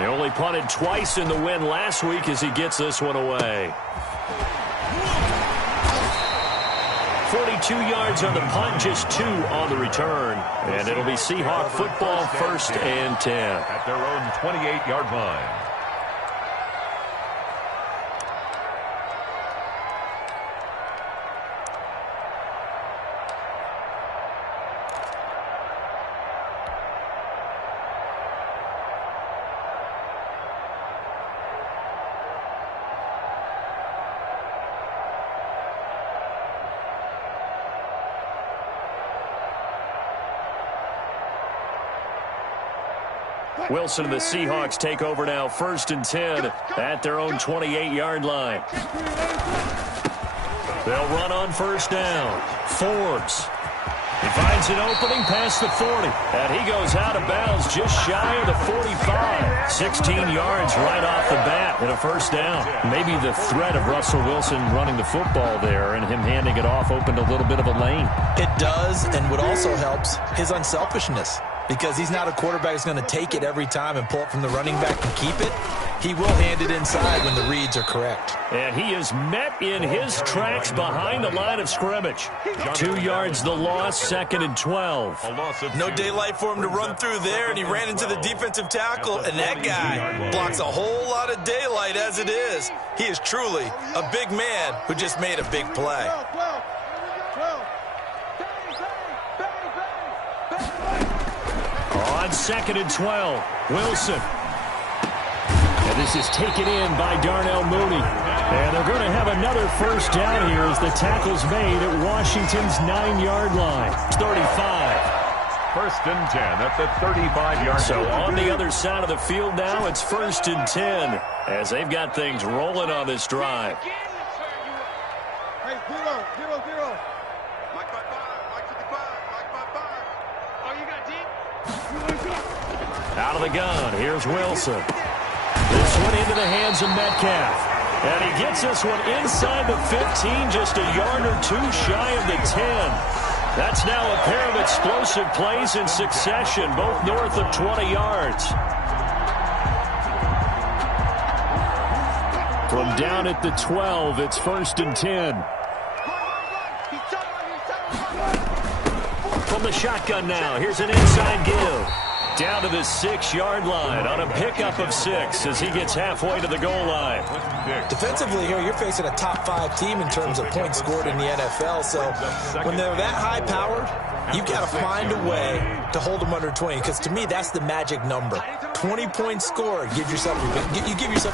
He only punted twice in the win last week as he gets this one away. 42 yards on the punt, just 2 on the return. And it'll be Seahawk football, 1st and 10. At their own 28-yard line. Wilson and the Seahawks take over now, 1st and 10 at their own 28-yard line. They'll run on 1st down. Forbes. He finds an opening past the 40. And he goes out of bounds just shy of the 45. 16 yards right off the bat and a 1st down. Maybe the threat of Russell Wilson running the football there and him handing it off opened a little bit of a lane. It does, and what also helps, his unselfishness. Because he's not a quarterback who's going to take it every time and pull it from the running back and keep it. He will hand it inside when the reads are correct. And he is met in his tracks behind the line of scrimmage. 2 yards the loss, 2nd and 12. No daylight for him to run through there, and he ran into the defensive tackle, and that guy blocks a whole lot of daylight as it is. He is truly a big man who just made a big play. On 2nd and 12, Wilson. And this is taken in by Darnell Mooney. And they're going to have another 1st down here as the tackle's made at Washington's 9-yard line. 35. 1st and 10 at the 35-yard line. So on the other side of the field now, it's 1st and 10 as they've got things rolling on this drive. Hey, zero. Mike by 5, Mike 55, Mike by 5. Oh, you got deep? Out of the gun, here's Wilson. This one into the hands of Metcalf. And he gets this one inside the 15, just a yard or 2 shy of the 10. That's now a pair of explosive plays in succession, both north of 20 yards. From down at the 12, it's 1st and 10. From the shotgun now, here's an inside give. Down to the 6-yard line on a pickup of 6 as he gets halfway to the goal line. Defensively here, you're facing a top 5 team in terms of points scored in the NFL. So when they're that high-powered, you've got to find a way to hold them under 20. Because to me, that's the magic number. 20 points scored, you give yourself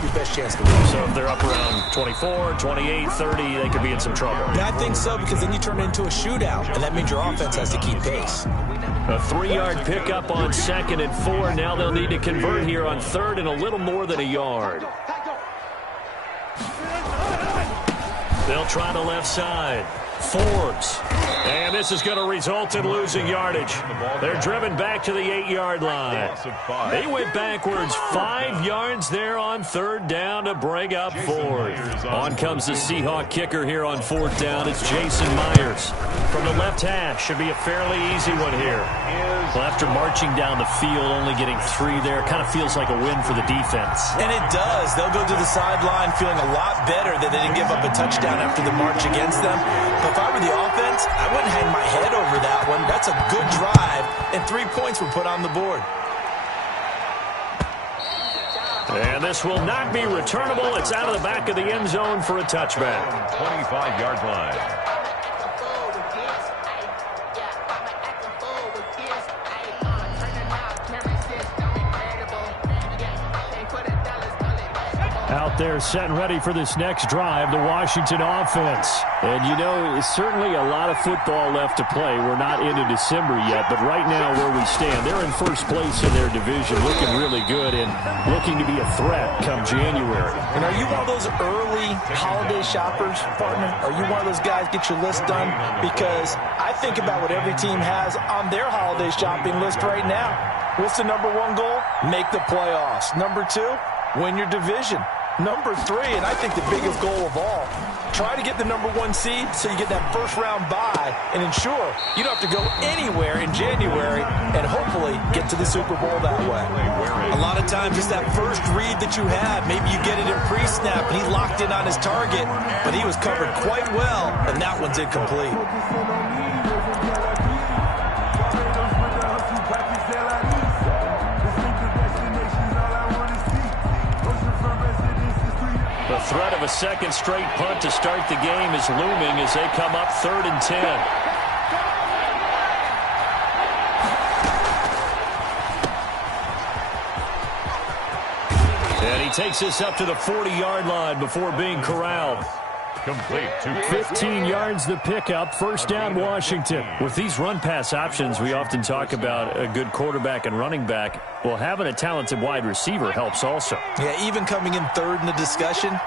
your best chance to win. So if they're up around 24, 28, 30, they could be in some trouble. Yeah, I think so, because then you turn it into a shootout, and that means your offense has to keep pace. A 3-yard pickup on 2nd and 4. Now they'll need to convert here on 3rd and a little more than a yard. They'll try the left side. Forbes. And this is going to result in losing yardage. They're driven back to the 8-yard line. They went backwards 5 yards there on 3rd down to bring up 4th. On comes the Seahawk kicker here on 4th down. It's Jason Myers. From the left hash, should be a fairly easy one here. Well, after marching down the field, only getting 3 there, kind of feels like a win for the defense. And it does. They'll go to the sideline feeling a lot better that they didn't give up a touchdown after the march against them. But if I were the offense, I wouldn't hang my head over that one. That's a good drive, and 3 points were put on the board. And this will not be returnable. It's out of the back of the end zone for a touchback. 25-yard line. Out there set and ready for this next drive, the Washington offense. And, you know, certainly a lot of football left to play. We're not into December yet, but right now where we stand, they're in first place in their division, looking really good and looking to be a threat come January. And are you one of those early holiday shoppers, partner? Are you one of those guys get your list done? Because I think about what every team has on their holiday shopping list right now. What's the #1 goal? Make the playoffs. #2, win your division. Number 3, and I think the biggest goal of all, try to get the number 1 seed so you get that first-round bye and ensure you don't have to go anywhere in January and hopefully get to the Super Bowl that way. A lot of times it's that first read that you have. Maybe you get it in pre-snap and he locked in on his target, but he was covered quite well, and that one's incomplete. The threat of a second straight punt to start the game is looming as they come up 3rd and 10. And he takes this up to the 40-yard line before being corralled. Complete to 15 yards the pickup, first down Washington. With these run-pass options, we often talk about a good quarterback and running back. Well, having a talented wide receiver helps also. Yeah, even coming in 3rd in the discussion,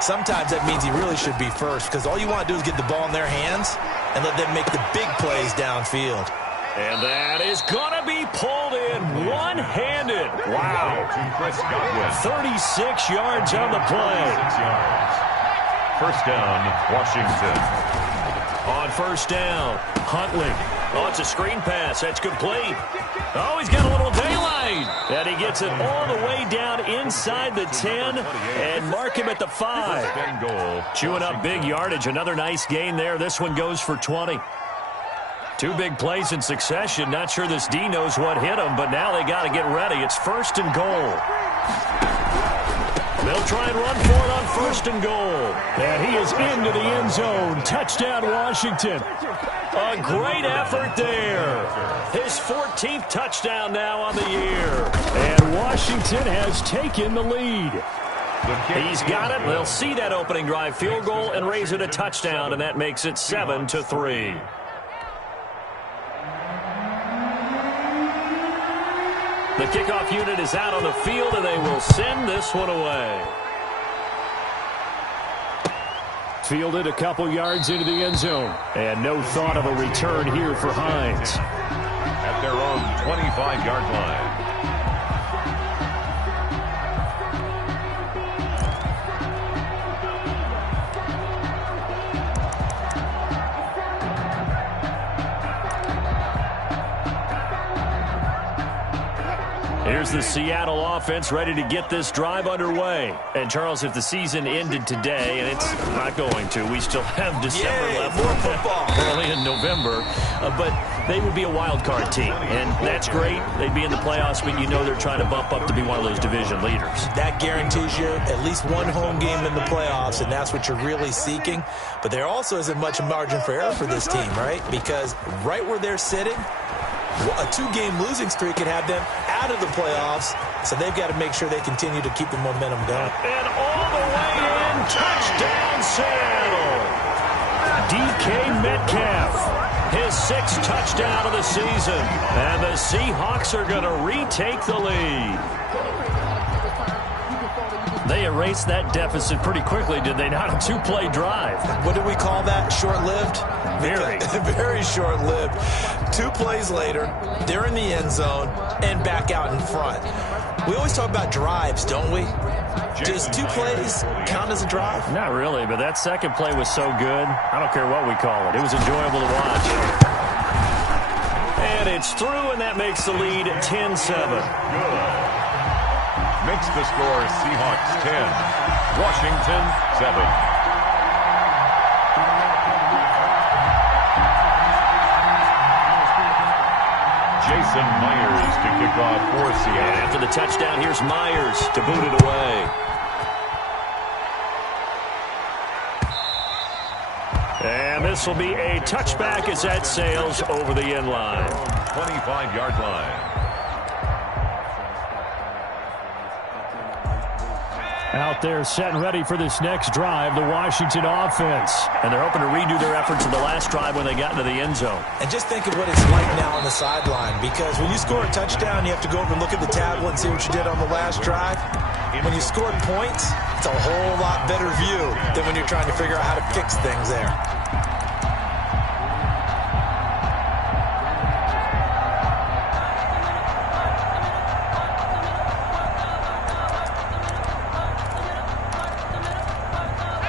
sometimes that means he really should be first because all you want to do is get the ball in their hands and let them make the big plays downfield. And that is going to be pulled in one-handed. Wow. 36 yards on the play. 6 yards. First down, Washington. On first down, Huntley. Oh, it's a screen pass. That's complete. Oh, he's got a little daylight. And he gets it all the way down inside the 10 and mark him at the 5. Goal. Chewing up big yardage. Another nice gain there. This one goes for 20. 2 big plays in succession. Not sure this D knows what hit him, but now they got to get ready. It's 1st and goal. They'll try and run for it on 1st and goal. And he is into the end zone. Touchdown, Washington. A great effort there. His 14th touchdown now on the year. And Washington has taken the lead. He's got it. They'll see that opening drive field goal and raise it a touchdown, and that makes it 7-3. The kickoff unit is out on the field, and they will send this one away. Fielded a couple yards into the end zone. And no thought of a return here for Hines. At their own 25-yard line. Here's the Seattle offense ready to get this drive underway. And, Charles, if the season ended today, and it's not going to, we still have December left. More football. Early in November. But they would be a wild card team. And that's great. They'd be in the playoffs, but you know they're trying to bump up to be one of those division leaders. That guarantees you at least one home game in the playoffs, and that's what you're really seeking. But there also isn't much margin for error for this team, right? Because right where they're sitting, a 2-game losing streak could have them out of the playoffs, so they've got to make sure they continue to keep the momentum going. And all the way in, touchdown Seattle. DK Metcalf, his 6th touchdown of the season, and the Seahawks are going to retake the lead. They erased that deficit pretty quickly, did they not? A 2-play drive. What do we call that? Short-lived? Very. Very short-lived. 2 plays later, they're in the end zone and back out in front. We always talk about drives, don't we? Does 2 plays count as a drive? Not really, but that second play was so good. I don't care what we call it. It was enjoyable to watch. And it's through, and that makes the lead 10-7. Good. Makes the score Seahawks 10, Washington 7. Jason Myers to kick off for Seattle. And after the touchdown, here's Myers to boot it away. And this will be a touchback as that sails over the end line. 25-yard line. Out there set and ready for this next drive, the Washington offense. And they're hoping to redo their efforts in the last drive when they got into the end zone. And just think of what it's like now on the sideline, because when you score a touchdown, you have to go over and look at the tablet and see what you did on the last drive. When you scored points, it's a whole lot better view than when you're trying to figure out how to fix things there.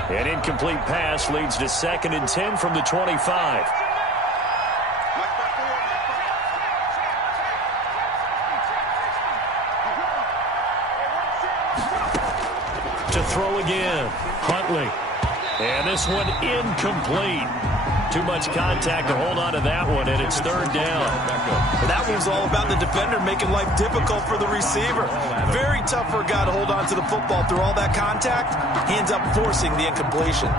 An incomplete pass leads to 2nd and 10 from the 25. To throw again, Huntley. And this one incomplete. Too much contact to hold on to that one, and it's 3rd down. Well, that one was all about the defender making life difficult for the receiver. Very tough for a guy to hold on to the football through all that contact. He ends up forcing the incompletion.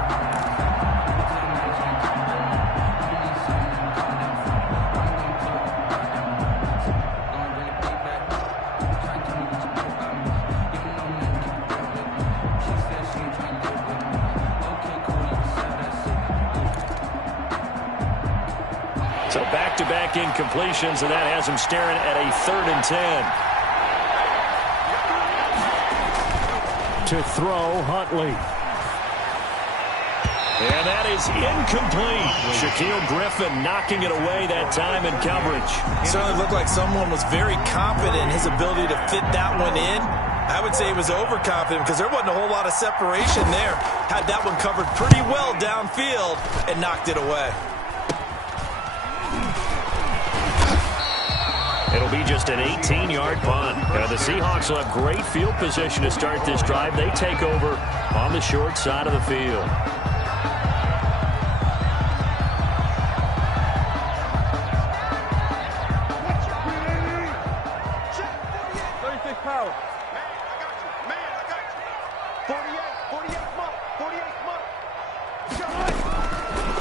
So back-to-back incompletions, and that has him staring at a 3rd and 10. To throw, Huntley. And that is incomplete. Shaquille Griffin knocking it away that time in coverage. Certainly looked like someone was very confident in his ability to fit that one in. I would say he was overconfident because there wasn't a whole lot of separation there. Had that one covered pretty well downfield and knocked it away. It'll be just an 18-yard punt. The Seahawks will have great field position to start this drive. They take over on the short side of the field.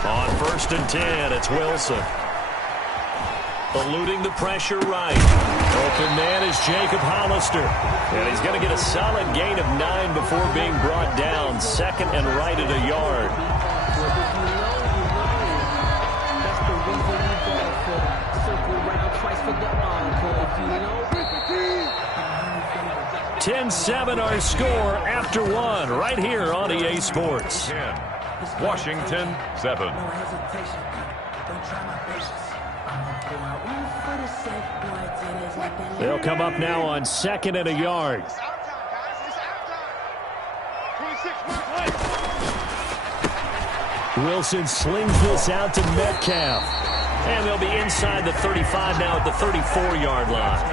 On 1st and 10, it's Wilson. Eluding the pressure right. Open man is Jacob Hollister. And he's going to get a solid gain of 9 before being brought down. 2nd and right at a yard. $10-7 our score after 1 right here on EA Sports. 10. Washington 7. They'll come up now on 2nd and a yard. Wilson slings this out to Metcalf. And they'll be inside the 35 now at the 34-yard line.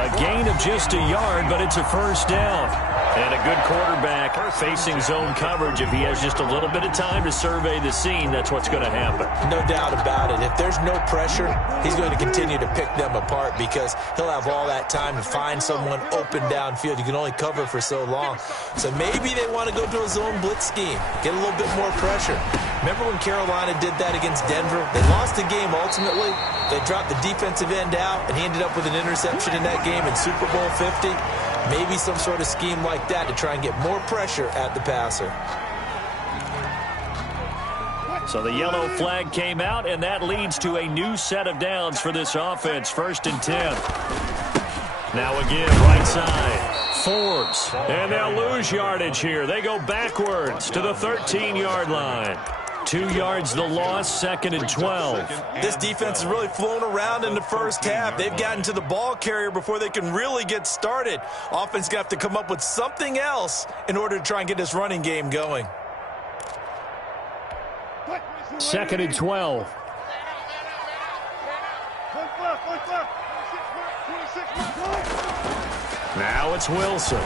A gain of just a yard, but it's a 1st down. And a good quarterback facing zone coverage. If he has just a little bit of time to survey the scene, that's what's going to happen. No doubt about it. If there's no pressure, he's going to continue to pick them apart because he'll have all that time to find someone open downfield. You can only cover for so long. So maybe they want to go to a zone blitz scheme, get a little bit more pressure. Remember when Carolina did that against Denver? They lost the game ultimately. They dropped the defensive end out, and he ended up with an interception in that game in Super Bowl 50. Maybe some sort of scheme like that to try and get more pressure at the passer. So the yellow flag came out, and that leads to a new set of downs for this offense. 1st and 10. Now again, right side. Forbes. And they'll lose yardage here. They go backwards to the 13-yard line. 2 yards the loss, 2nd and 12. This defense has really flown around in the first half. They've gotten to the ball carrier before they can really get started. Offense going to have to come up with something else in order to try and get this running game going. 2nd and 12. Now it's Wilson.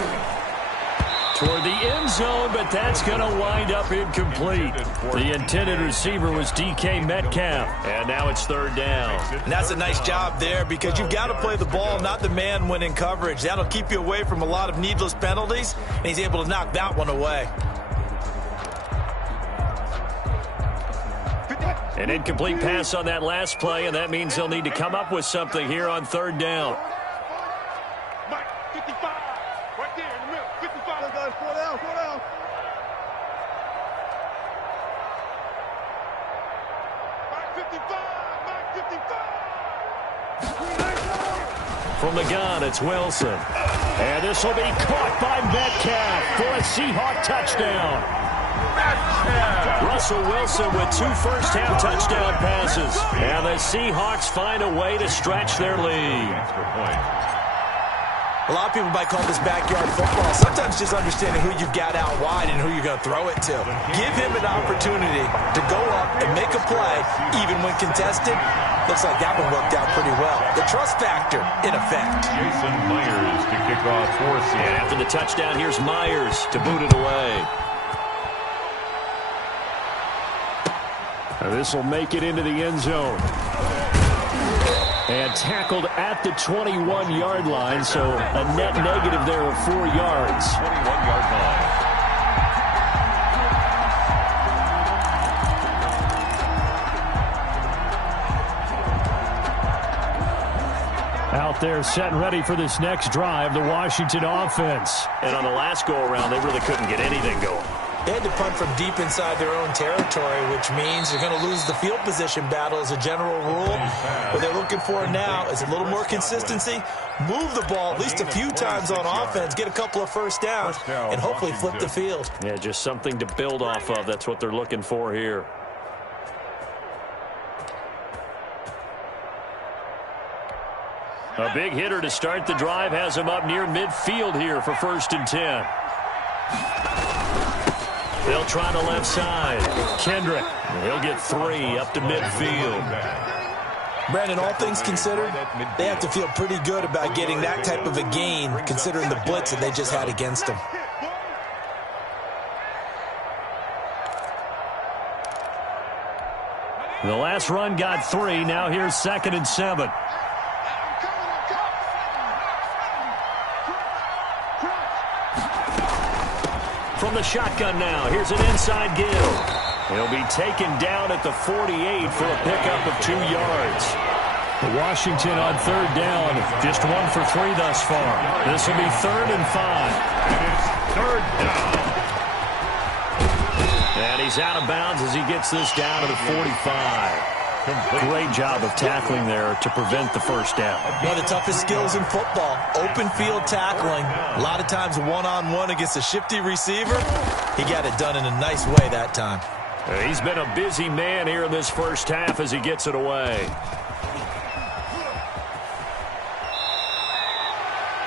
Toward the end zone, but that's going to wind up incomplete. The intended receiver was DK Metcalf, and now it's 3rd down. And that's a nice job there because you've got to play the ball, not the man when in coverage. That'll keep you away from a lot of needless penalties, and he's able to knock that one away. An incomplete pass on that last play, and that means they'll need to come up with something here on 3rd down. From the gun, it's Wilson. And this will be caught by Metcalf for a Seahawk touchdown. Russell Wilson with 2 first-half touchdown passes. And the Seahawks find a way to stretch their lead. A lot of people might call this backyard football. Sometimes just understanding who you've got out wide and who you're going to throw it to. Give him an opportunity to go up and make a play, even when contested. Looks like that one worked out pretty well. The trust factor in effect. Jason Myers to kick off for Seattle. And after the touchdown, here's Myers to boot it away. This will make it into the end zone. And tackled at the 21-yard line, so a net negative there of 4 yards. 21-yard line. Out there set and ready for this next drive, the Washington offense. And on the last go-around, they really couldn't get anything going. They had to punt from deep inside their own territory, which means they're going to lose the field position battle as a general rule. What they're looking for now is a little more consistency, move the ball at least a few times on offense, get a couple of first downs, and hopefully flip the field. Yeah, just something to build off of. That's what they're looking for here. A big hitter to start the drive has him up near midfield here for 1st and 10. They'll try the left side. Kendrick, he'll get 3 up to midfield. Brandon, all things considered, they have to feel pretty good about getting that type of a gain, considering the blitz that they just had against them. The last run got 3. Now here's 2nd and 7. From the shotgun now, here's an inside give. He'll be taken down at the 48 for a pickup of 2 yards. Washington on 3rd down, just 1 for 3 thus far. This will be 3rd and 5. And it's 3rd down. And he's out of bounds as he gets this down to the 45. Great job of tackling there to prevent the first down. One of the toughest skills in football, open field tackling. A lot of times one-on-one against a shifty receiver. He got it done in a nice way that time. He's been a busy man here in this first half as he gets it away.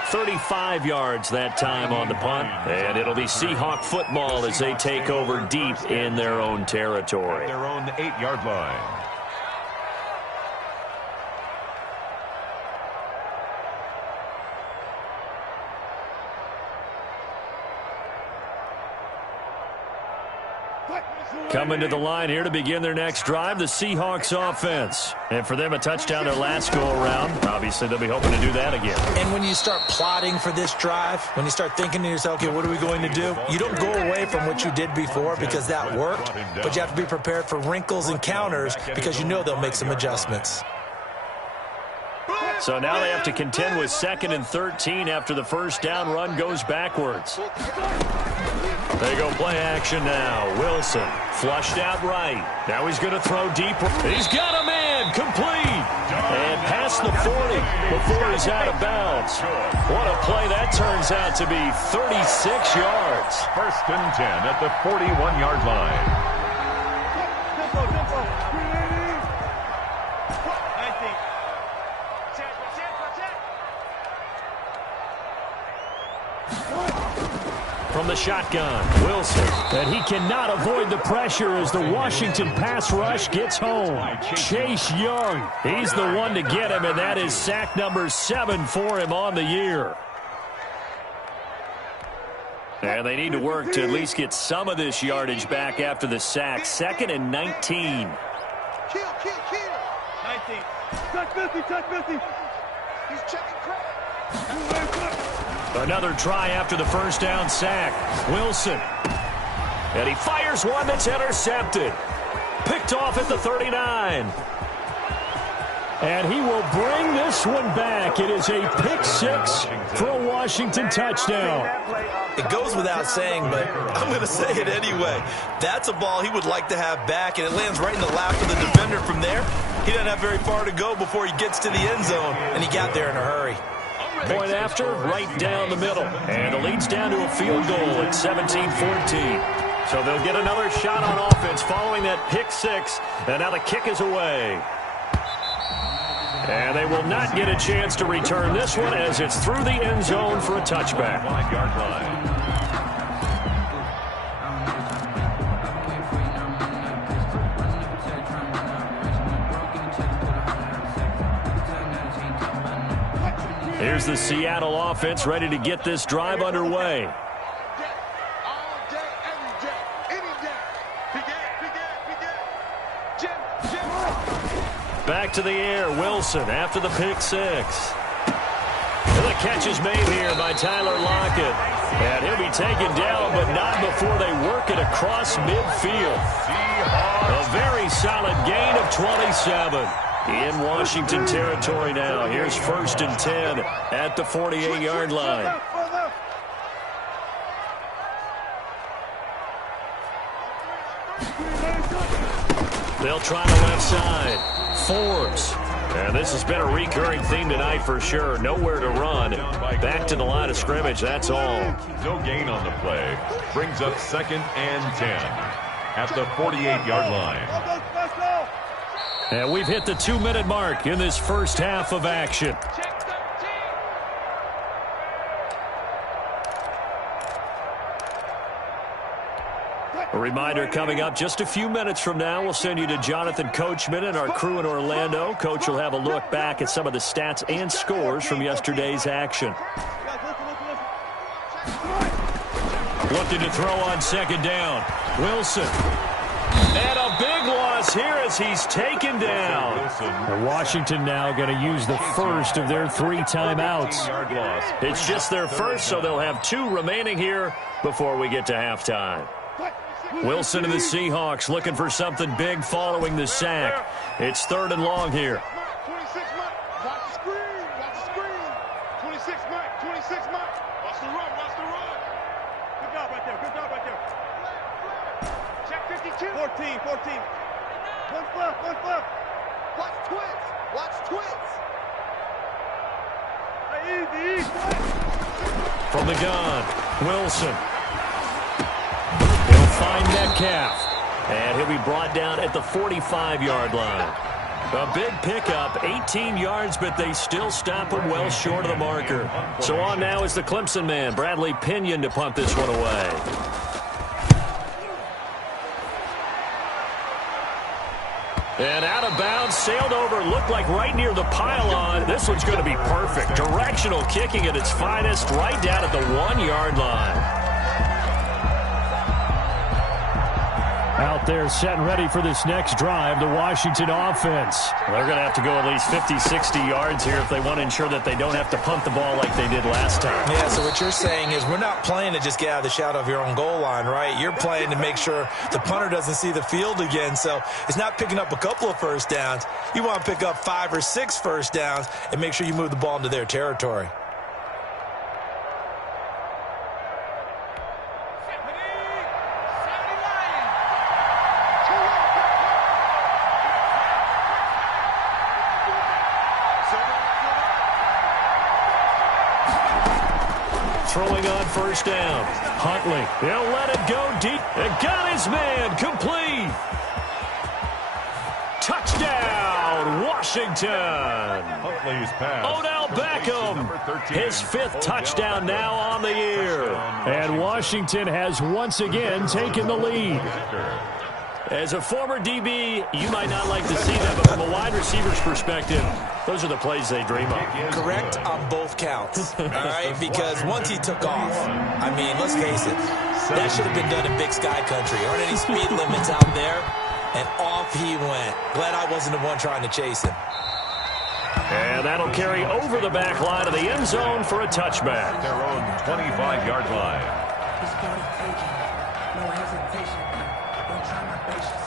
35 yards that time on the punt. And it'll be Seahawk football as they take over deep in their own territory. Their own 8-yard line. Coming to the line here to begin their next drive, the Seahawks offense. And for them, a touchdown their last go-around. Obviously, they'll be hoping to do that again. And when you start plotting for this drive, when you start thinking to yourself, okay, what are we going to do? You don't go away from what you did before because that worked, but you have to be prepared for wrinkles and counters because you know they'll make some adjustments. So now they have to contend with 2nd and 13 after the first down run goes backwards. They go play action now. Wilson flushed out right. Now he's going to throw deep. He's got a man complete. And past the 40 before he's out of bounds. What a play that turns out to be. 36 yards. 1st and 10 at the 41-yard line. From the shotgun, Wilson. And he cannot avoid the pressure as the Washington pass rush gets home. Chase Young, he's the one to get him, and that is sack number 7 for him on the year. And they need to work to at least get some of this yardage back after the sack. 2nd and 19. Kill. 19. Touch 50. He's checking crap. Another try after the first down sack. Wilson. And he fires one that's intercepted. Picked off at the 39. And he will bring this one back. It is a pick 6 for a Washington touchdown. It goes without saying, but I'm going to say it anyway. That's a ball he would like to have back, and it lands right in the lap of the defender from there. He doesn't have very far to go before he gets to the end zone, and he got there in a hurry. Point after, right down the middle. And the lead's down to a field goal at 17-14. So they'll get another shot on offense following that pick 6. And now the kick is away. And they will not get a chance to return this one as it's through the end zone for a touchback. 5-yard line. Here's the Seattle offense ready to get this drive underway. Back to the air, Wilson after the pick six. And the catch is made here by Tyler Lockett. And he'll be taken down, but not before they work it across midfield. A very solid gain of 27. In Washington territory now. Here's 1st and 10 at the 48-yard line. They'll try the left side. Forbes. And this has been a recurring theme tonight for sure. Nowhere to run. Back to the line of scrimmage, that's all. No gain on the play. Brings up 2nd and 10 at the 48-yard line. And we've hit the 2-minute mark in this first half of action. A reminder coming up just a few minutes from now, we'll send you to Jonathan Coachman and our crew in Orlando. Coach will have a look back at some of the stats and scores from yesterday's action. Looking to throw on 2nd down. Wilson. And a big loss here as he's taken down. And Washington now going to use the first of their 3 timeouts. It's just their first, so they'll have 2 remaining here before we get to halftime. Wilson and the Seahawks looking for something big following the sack. It's 3rd and long here. 26 Mike. Watch the screen. Watch the screen. 26 Mike. 26 Mike. Watch the run. Watch the run. Good job right there. Good job right there. Check 52. 14. 14. One flip. One flip. Watch twins. Watch twins. Hey, easy. From the gun, Wilson. He'll find Metcalf. And he'll be brought down at the 45-yard line. A big pickup, 18 yards, but they still stop him well short of the marker. So on now is the Clemson man, Bradley Pinion, to punt this one away. And out of bounds, sailed over, looked like right near the pylon. This one's going to be perfect. Directional kicking at its finest, right down at the 1-yard line. Out there set and ready for this next drive, the Washington offense. They're going to have to go at least 50, 60 yards here if they want to ensure that they don't have to punt the ball like they did last time. Yeah, so what you're saying is we're not playing to just get out of the shadow of your own goal line, right? You're playing to make sure the punter doesn't see the field again. So it's not picking up a couple of first downs. You want to pick up 5 or 6 first downs and make sure you move the ball into their territory. Throwing on first down. Huntley, he'll let it go deep. And got his man complete. Touchdown, Washington. Huntley's pass. Odell Beckham, his 5th touchdown now on the year. And Washington has once again taken the lead. As a former DB, you might not like to see that, but from a wide receiver's perspective, those are the plays they dream of. Correct on both counts, all right? Because once he took off, I mean, let's face it, that should have been done in Big Sky Country. Aren't any speed limits out there? And off he went. Glad I wasn't the one trying to chase him. And that'll carry over the back line of the end zone for a touchback. Their own 25-yard line. No hesitation. Don't try my patience.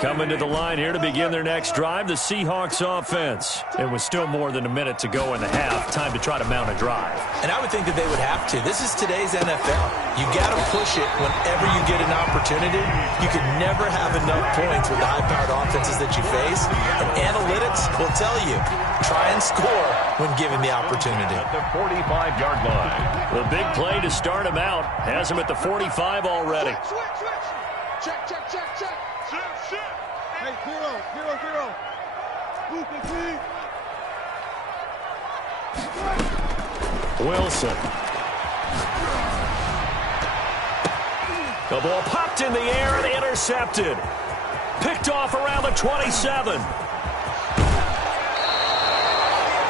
Coming to the line here to begin their next drive, the Seahawks offense. It was still more than a minute to go in the half. Time to try to mount a drive. And I would think that they would have to. This is today's NFL. You got to push it whenever you get an opportunity. You can never have enough points with the high-powered offenses that you face. And analytics will tell you, try and score when given the opportunity. At the 45-yard line. The big play to start him out has him at the 45 already. Check, check, check, check. Shift. Hey, 0. Wilson. The ball popped in the air and intercepted. Picked off around the 27.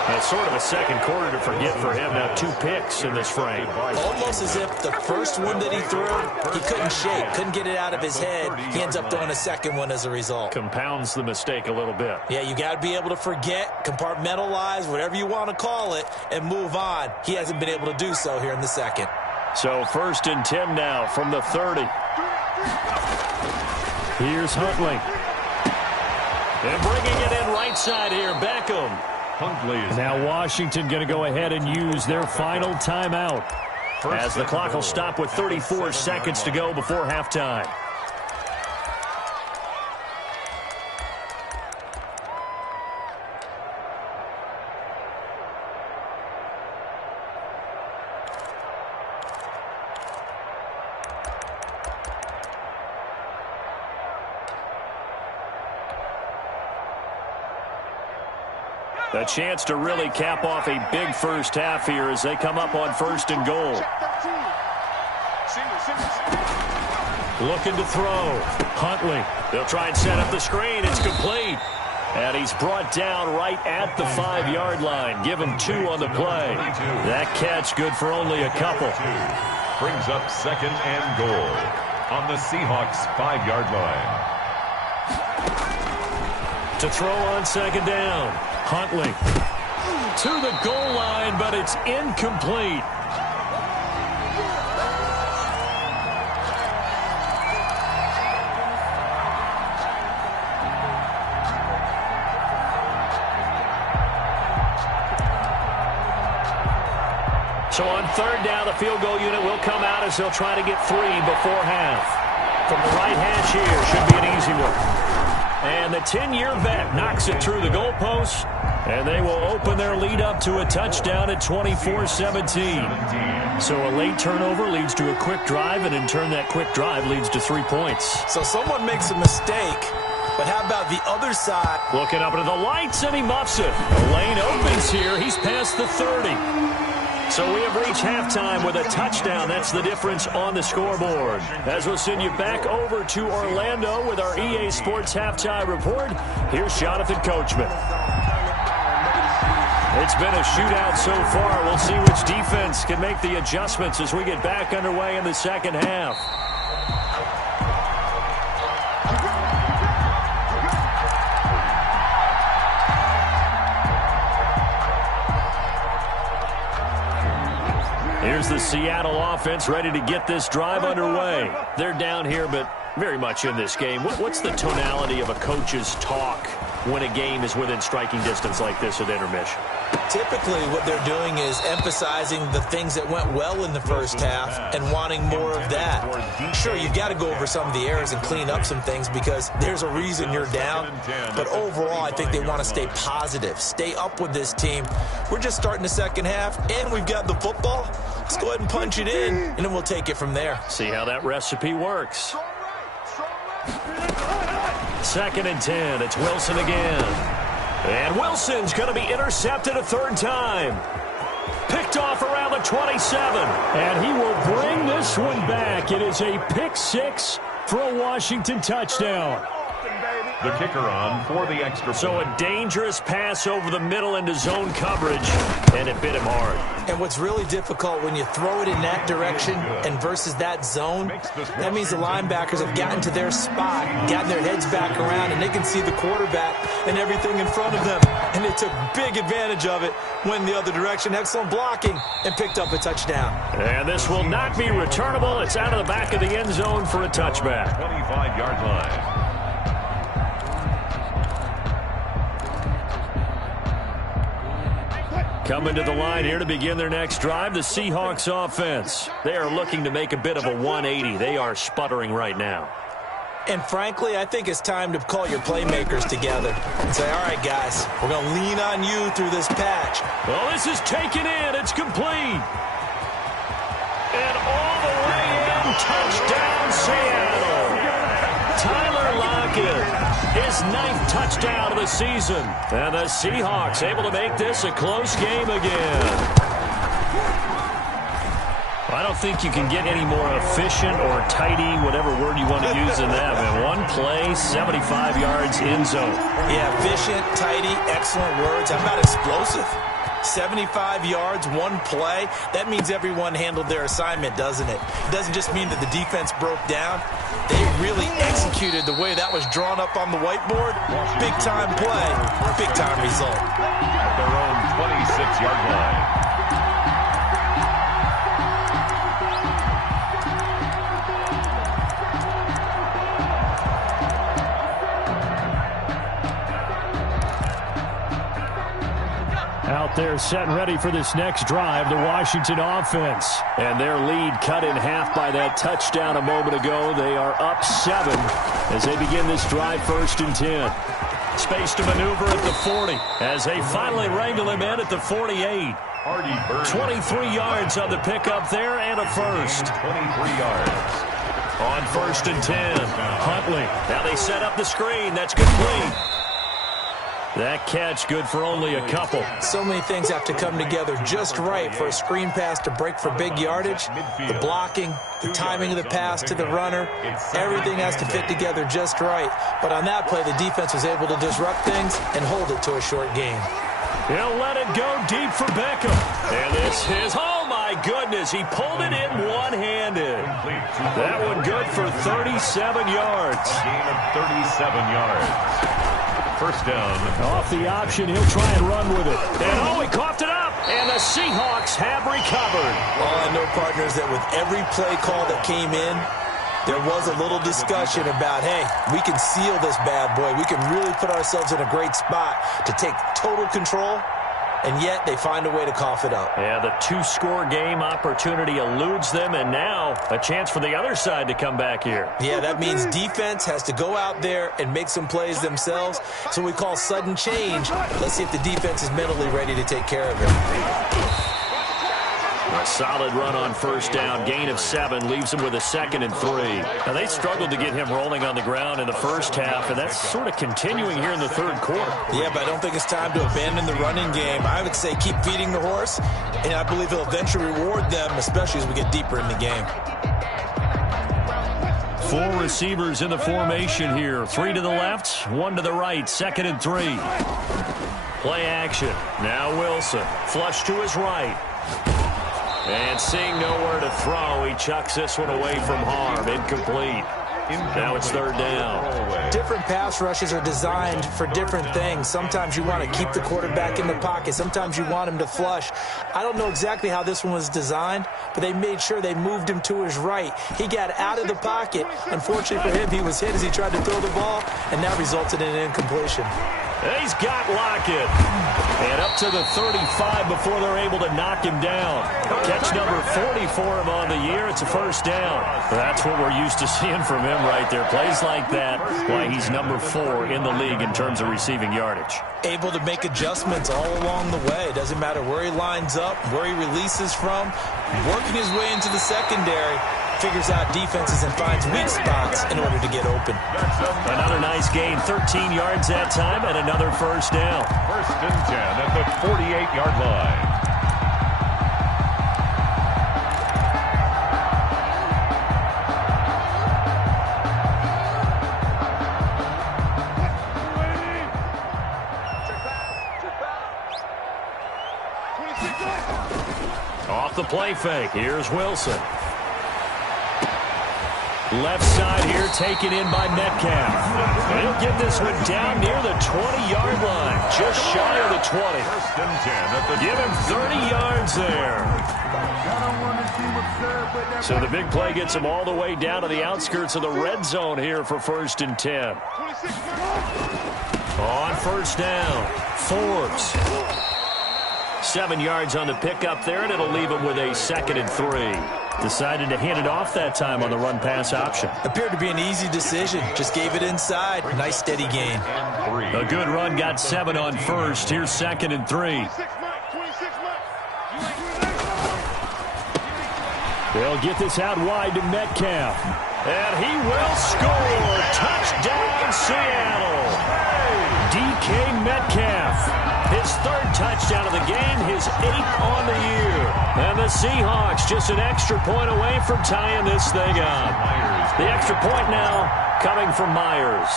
That's sort of a second quarter to forget for him. Now 2 picks in this frame. Almost as if the first one that he threw, he couldn't shake, couldn't get it out of his head. He ends up throwing a second one as a result. Compounds the mistake a little bit. Yeah, you got to be able to forget, compartmentalize, whatever you want to call it, and move on. He hasn't been able to do so here in the second. So 1st and 10 now from the 30. Here's Huntley. And bringing it in right side here, Beckham. Now Washington going to go ahead and use their final timeout as the clock will stop with 34 seconds to go before halftime. A chance to really cap off a big first half here as they come up on 1st and goal. Looking to throw. Huntley. They'll try and set up the screen. It's complete. And he's brought down right at the 5-yard line. Give him 2 on the play. That catch good for only a couple. Brings up 2nd and goal on the Seahawks 5-yard line. To throw on 2nd down. Huntley to the goal line, but it's incomplete. So on 3rd down, the field goal unit will come out as they'll try to get 3 before half. From the right hash here, should be an easy one. And the 10-year vet knocks it through the goalpost, and they will open their lead up to a touchdown at 24-17. So a late turnover leads to a quick drive, and in turn that quick drive leads to 3 points. So someone makes a mistake, but how about the other side? Looking up into the lights, and he muffs it. The lane opens here. He's past the 30. So we have reached halftime with a touchdown. That's the difference on the scoreboard. As we'll send you back over to Orlando with our EA Sports Halftime Report, here's Jonathan Coachman. It's been a shootout so far. We'll see which defense can make the adjustments as we get back underway in the second half. Here's the Seattle offense ready to get this drive underway. They're down here, but very much in this game. What's the tonality of a coach's talk when a game is within striking distance like this at intermission? Typically, what they're doing is emphasizing the things that went well in the first half and wanting more of that. Sure, you've got to go over some of the errors and clean up some things because there's a reason you're down. But overall, I think they want to stay positive, stay up with this team. We're just starting the second half, and we've got the football. Let's go ahead and punch it in, and then we'll take it from there. See how that recipe works. 2nd and 10. It's Wilson again. And Wilson's going to be intercepted a 3rd time. Picked off around the 27. And he will bring this one back. It is a pick 6 for a Washington touchdown. The kicker on for the extra point. So a dangerous pass over the middle into zone coverage, and it bit him hard. And what's really difficult when you throw it in that direction and versus that zone, that means the linebackers have gotten to their spot, gotten their heads back around, and they can see the quarterback and everything in front of them. And they took big advantage of it, went the other direction, excellent blocking, and picked up a touchdown. And this will not be returnable. It's out of the back of the end zone for a touchback. 25-yard line. Coming to the line here to begin their next drive, the Seahawks offense. They are looking to make a bit of a 180. They are sputtering right now. And frankly, I think it's time to call your playmakers together and say, all right, guys, we're going to lean on you through this patch. Well, this is taken in. It's complete. And all the way in, touchdown Seattle. Tyler Lockett, his 9th touchdown of the season. And the Seahawks able to make this a close game again. I don't think you can get any more efficient or tidy, whatever word you want to use in that. Man, one play, 75 yards in zone. Yeah, efficient, tidy, excellent words. How about explosive? 75 yards, one play. That means everyone handled their assignment, doesn't it? It doesn't just mean that the defense broke down. They really executed the way that was drawn up on the whiteboard. Big-time play, big-time result. At their own 26-yard line. Out there set and ready for this next drive, the Washington offense. And their lead cut in half by that touchdown a moment ago. They are up 7 as they begin this drive, 1st and 10. Space to maneuver at the 40 as they finally wrangle him in at the 48. 23 yards on the pickup there and a first. 23 yards. On 1st and 10, Huntley. Now they set up the screen. That's complete. That catch good for only a couple. So many things have to come together just right for a screen pass to break for big yardage. The blocking, the timing of the pass to the runner, everything has to fit together just right. But on that play, the defense was able to disrupt things and hold it to a short game. He'll let it go deep for Beckham. And this is, oh my goodness, he pulled it in one-handed. That one good for 37 yards. A gain of 37 yards. First down. Off the option, he'll try and run with it. And oh, he coughed it up. And the Seahawks have recovered. All I know, partners, that with every play call that came in, there was a little discussion about, hey, we can seal this bad boy. We can really put ourselves in a great spot to take total control. And yet they find a way to cough it up. Yeah, the 2-score game opportunity eludes them, and now a chance for the other side to come back here. Yeah, that means defense has to go out there and make some plays themselves. So we call sudden change. Let's see if the defense is mentally ready to take care of it. A solid run on 1st down. Gain of 7 leaves him with a 2nd and 3. Now, they struggled to get him rolling on the ground in the first half, and that's sort of continuing here in the 3rd quarter. Yeah, but I don't think it's time to abandon the running game. I would say keep feeding the horse, and I believe he'll eventually reward them, especially as we get deeper in the game. 4 receivers in the formation here. 3 to the left, 1 to the right. 2nd and 3. Play action. Now Wilson. Flush to his right. And seeing nowhere to throw, he chucks this one away from harm. Incomplete. Now it's 3rd down. Different pass rushes are designed for different things. Sometimes you want to keep the quarterback in the pocket. Sometimes you want him to flush. I don't know exactly how this one was designed, but they made sure they moved him to his right. He got out of the pocket. Unfortunately for him, he was hit as he tried to throw the ball, and that resulted in an incompletion. He's got Lockett. And up to the 35 before they're able to knock him down. Catch number 40 for him on the year. It's a 1st down. That's what we're used to seeing from him right there. Plays like that, why he's number 4 in the league in terms of receiving yardage. Able to make adjustments all along the way. It doesn't matter where he lines up, where he releases from. Working his way into the secondary. Figures out defenses and finds weak spots in order to get open. Another nice gain, 13 yards that time, and another 1st down. 1st and 10 at the 48-yard line. Off the play fake, here's Wilson. Left side here, taken in by Metcalf. And he'll get this one down near the 20-yard line, just shy of the 20. 1st and 10 at the Give him 30 yards there. So the big play gets him all the way down to the outskirts of the red zone here for 1st and 10. On 1st down, Forbes. 7 yards on the pickup there, and it'll leave him with a 2nd and 3. Decided to hand it off that time on the run-pass option. Appeared to be an easy decision. Just gave it inside. Nice, steady gain. A good run, got 7 on 1st. Here's 2nd and 3. They'll get this out wide to Metcalf. And he will score. Touchdown, Seattle. DK Metcalf. His third touchdown of the game, his 8th on the year. And the Seahawks just an extra point away from tying this thing up. The extra point now coming from Myers.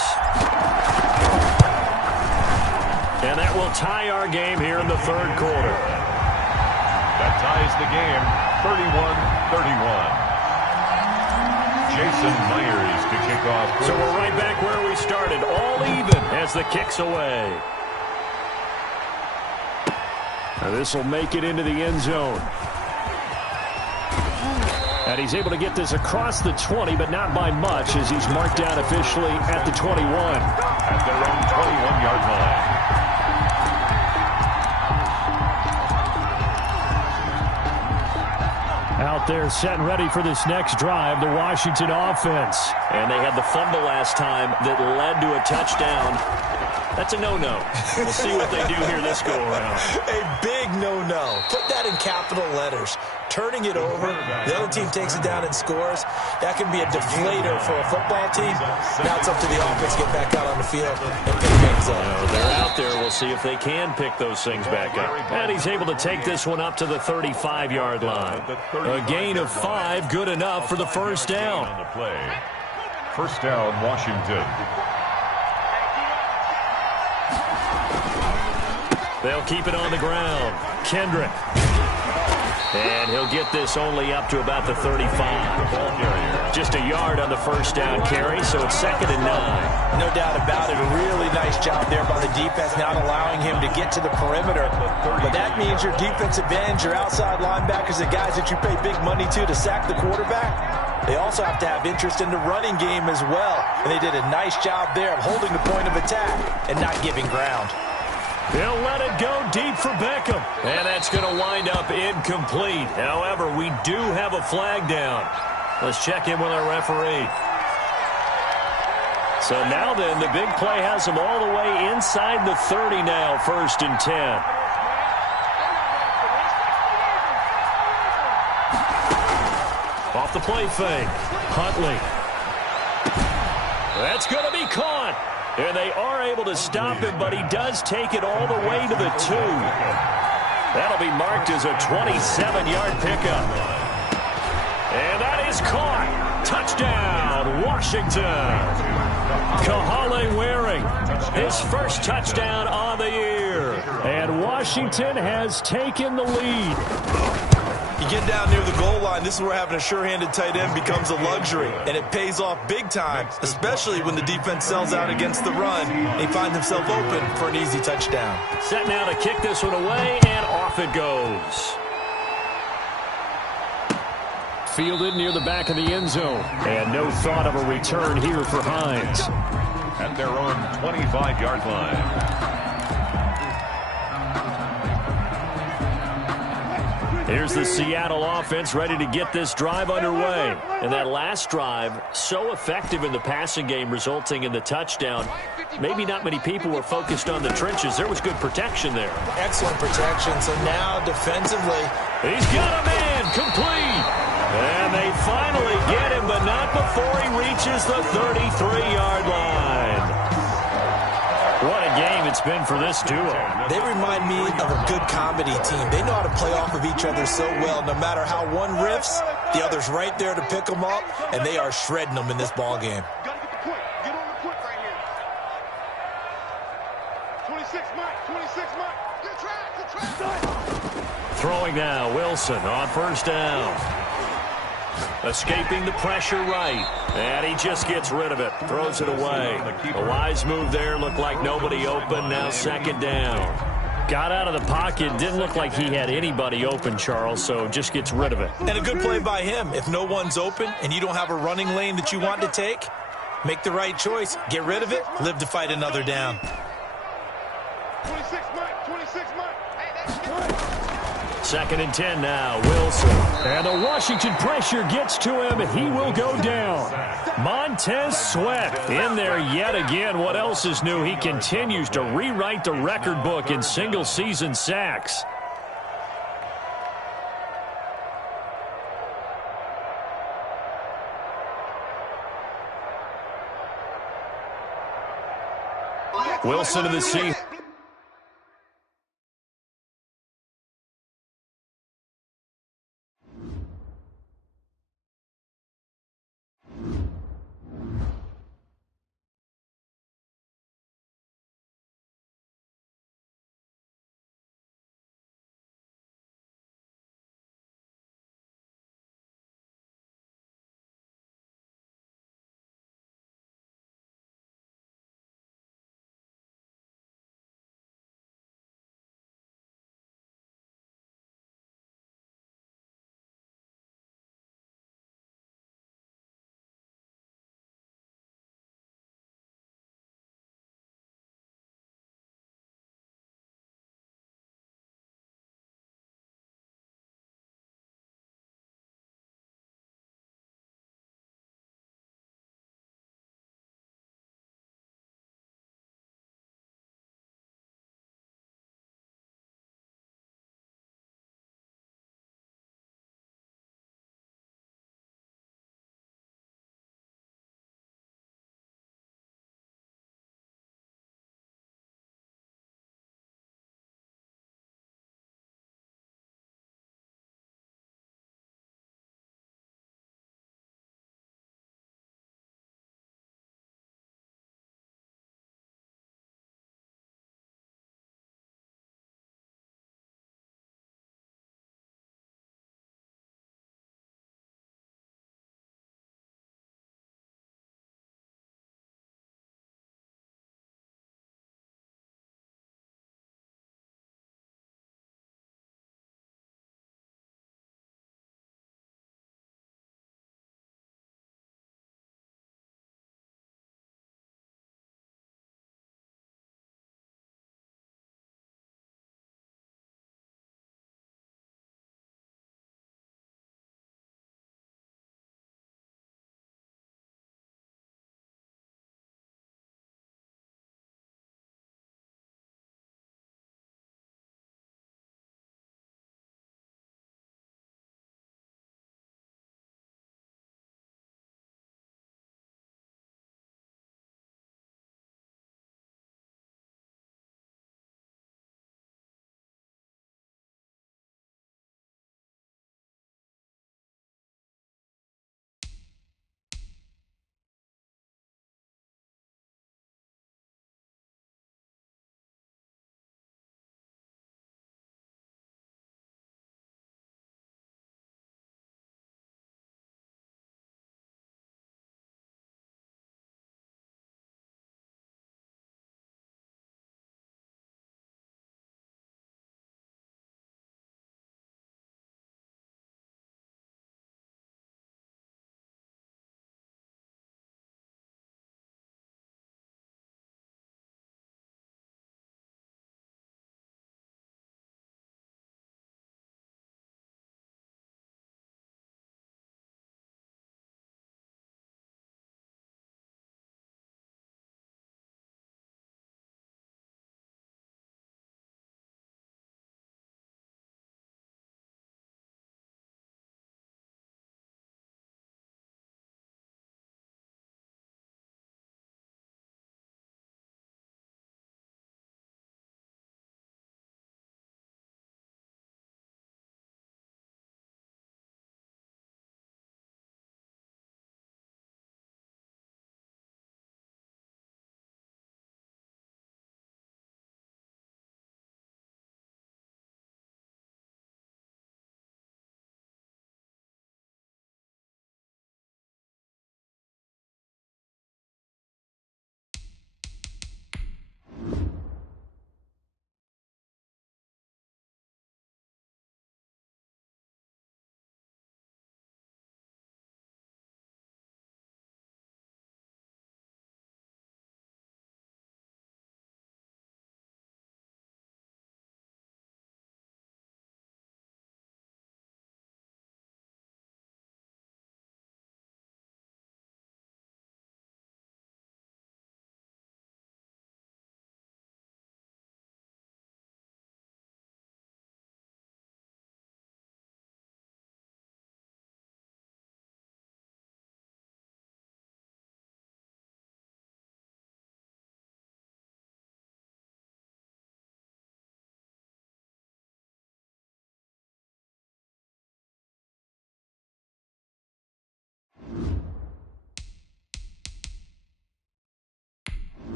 And that will tie our game here in the third quarter. That ties the game, 31-31. Jason Myers to kick off. So we're right back where we started, all even as the kick's away. Now this will make it into the end zone. And he's able to get this across the 20, but not by much, as he's marked down officially at the 21. At their own 21-yard line. Out there set and ready for this next drive, the Washington offense. And they had the fumble last time that led to a touchdown. That's a no-no. We'll see what they do here this go-around. A big no-no. Put that in capital letters. Turning it over, the other team takes it down and scores. That can be a deflator for a football team. Now it's up to the offense to get back out on the field and pick things up. They're out there. We'll see if they can pick those things back up. And he's able to take this one up to the 35-yard line. A gain of 5, good enough for the first down. On the play. First down, Washington. They'll keep it on the ground. Kendrick. And he'll get this only up to about the 35. Just a yard on the first down carry, so it's 2nd and 9. No doubt about it. A really nice job there by the defense, not allowing him to get to the perimeter. But that means your defensive ends, your outside linebackers, the guys that you pay big money to sack the quarterback, they also have to have interest in the running game as well. And they did a nice job there of holding the point of attack and not giving ground. They'll let it go deep for Beckham. And that's going to wind up incomplete. However, we do have a flag down. Let's check in with our referee. So now then, the big play has them all the way inside the 30 now, 1st and 10. Off the play fake. Huntley. That's going to be caught. And they are able to stop him, but he does take it all the way to the 2. That'll be marked as a 27-yard pickup. And that is caught. Touchdown, Washington. Kahale Waring, his first touchdown on the year. And Washington has taken the lead. You get down near the goal line, this is where having a sure-handed tight end becomes a luxury. And it pays off big time, especially when the defense sells out against the run. He finds himself open for an easy touchdown. Set now to kick this one away, and off it goes. Fielded near the back of the end zone. And no thought of a return here for Hines. At their own 25-yard line. Here's the Seattle offense ready to get this drive underway. And that last drive, so effective in the passing game, resulting in the touchdown. Maybe not many people were focused on the trenches. There was good protection there. Excellent protection. So now defensively, he's got a man complete. And they finally get him, but not before he reaches the 33-yard line. What a game it's been for this duo. They remind me of a good comedy team. They know how to play off of each other so well. No matter how one riffs, the other's right there to pick them up, and they are shredding them in this ball game. Got to get the quick. Get on the quick right here. 26 Mike. 26 Mike. Good try. Throwing now, Wilson on first down. Escaping the pressure right. And he just gets rid of it. Throws it away. A wise move there. Looked like nobody open. Now 2nd down. Got out of the pocket. Didn't look like he had anybody open, Charles, so just gets rid of it. And a good play by him. If no one's open and you don't have a running lane that you want to take, make the right choice. Get rid of it. Live to fight another down. 26 Mike. 26 Mike. Hey, that's good. 2nd and 10 now, Wilson. And the Washington pressure gets to him. He will go down. Montez Sweat in there yet again. What else is new? He continues to rewrite the record book in single-season sacks. Wilson to the Seahawks.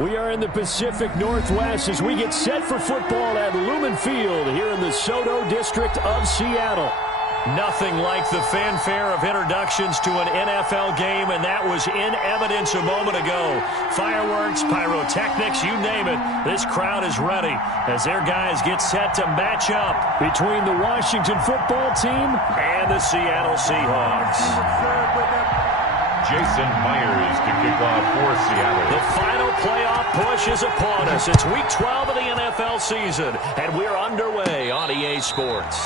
We are in the Pacific Northwest as we get set for football at Lumen Field here in the Soto District of Seattle. Nothing like the fanfare of introductions to an NFL game, and that was in evidence a moment ago. Fireworks, pyrotechnics, you name it. This crowd is ready as their guys get set to match up between the Washington football team and the Seattle Seahawks. Jason Myers to kick off for Seattle. The final playoff push is upon us. It's Week 12 of the NFL season, and we're underway on EA Sports.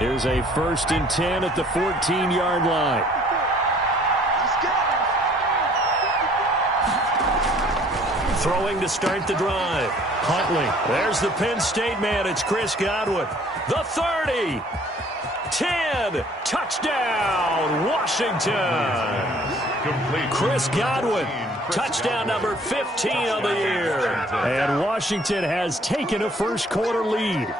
Here's a 1st and 10 at the 14-yard line. Throwing to start the drive. Huntley. There's the Penn State man. It's Chris Godwin. The 30. 10. Touchdown, Washington. Complete. Chris Godwin. Touchdown number 15 on the year. And Washington has taken a first quarter lead.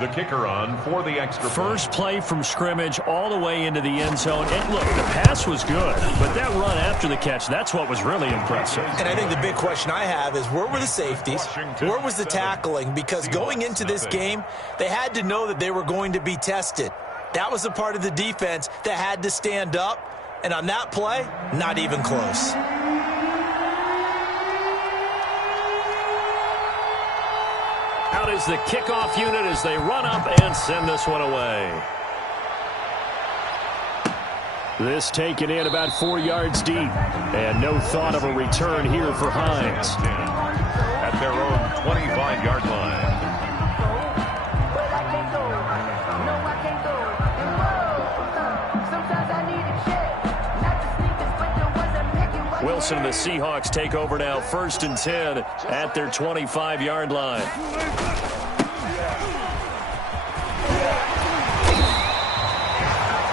The kicker on for the extra point. First play from scrimmage all the way into the end zone. And look, the pass was good, but that run after the catch, that's what was really impressive. And I think the big question I have is where were the safeties? Where was the tackling? Because going into this game, they had to know that they were going to be tested. That was a part of the defense that had to stand up. And on that play, not even close. Out is the kickoff unit as they run up and send this one away. This taken in about 4 yards deep. And no thought of a return here for Hines. At their own 25-yard line. Wilson and the Seahawks take over now, 1st and 10 at their 25-yard line.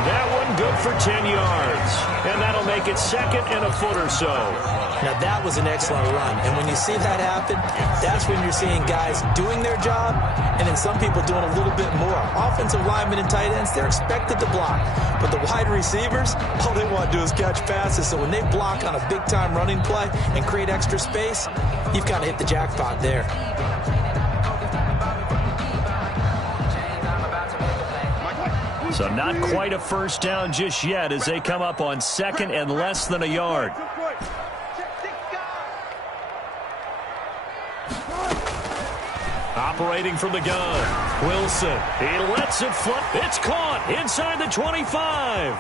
That one good for 10 yards. And that'll make it 2nd and a foot or so. Now, that was an excellent run. And when you see that happen, that's when you're seeing guys doing their job and then some people doing a little bit more. Offensive linemen and tight ends, they're expected to block. But the wide receivers, all they want to do is catch passes. So when they block on a big-time running play and create extra space, you've kind of hit the jackpot there. So not quite a first down just yet as they come up on 2nd and less than a yard. Operating from the gun. Wilson. He lets it fly. It's caught inside the 25.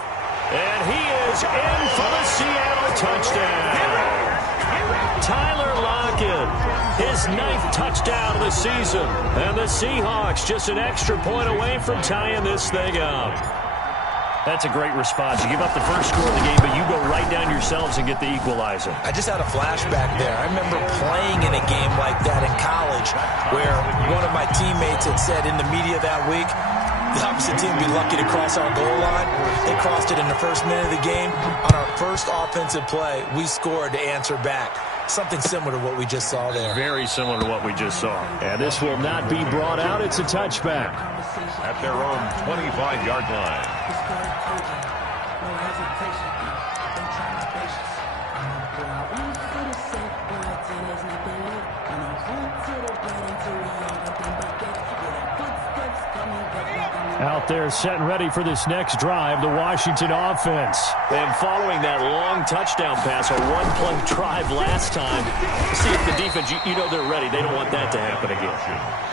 And he is in for the Seattle touchdown. Tyler Lockett, his 9th touchdown of the season. And the Seahawks just an extra point away from tying this thing up. That's a great response. You give up the first score of the game, but you go right down yourselves and get the equalizer. I just had a flashback there. I remember playing in a game like that in college where one of my teammates had said in the media that week, the opposite team would be lucky to cross our goal line. They crossed it in the first minute of the game. On our first offensive play, we scored to answer back. Something similar to what we just saw there. Very similar to what we just saw. And this will not be brought out. It's a touchback. At their own 25-yard line. Out there set and ready for this next drive, the Washington offense. And following that long touchdown pass, a one-play drive last time. See if the defense, you know they're ready. They don't want that to happen again.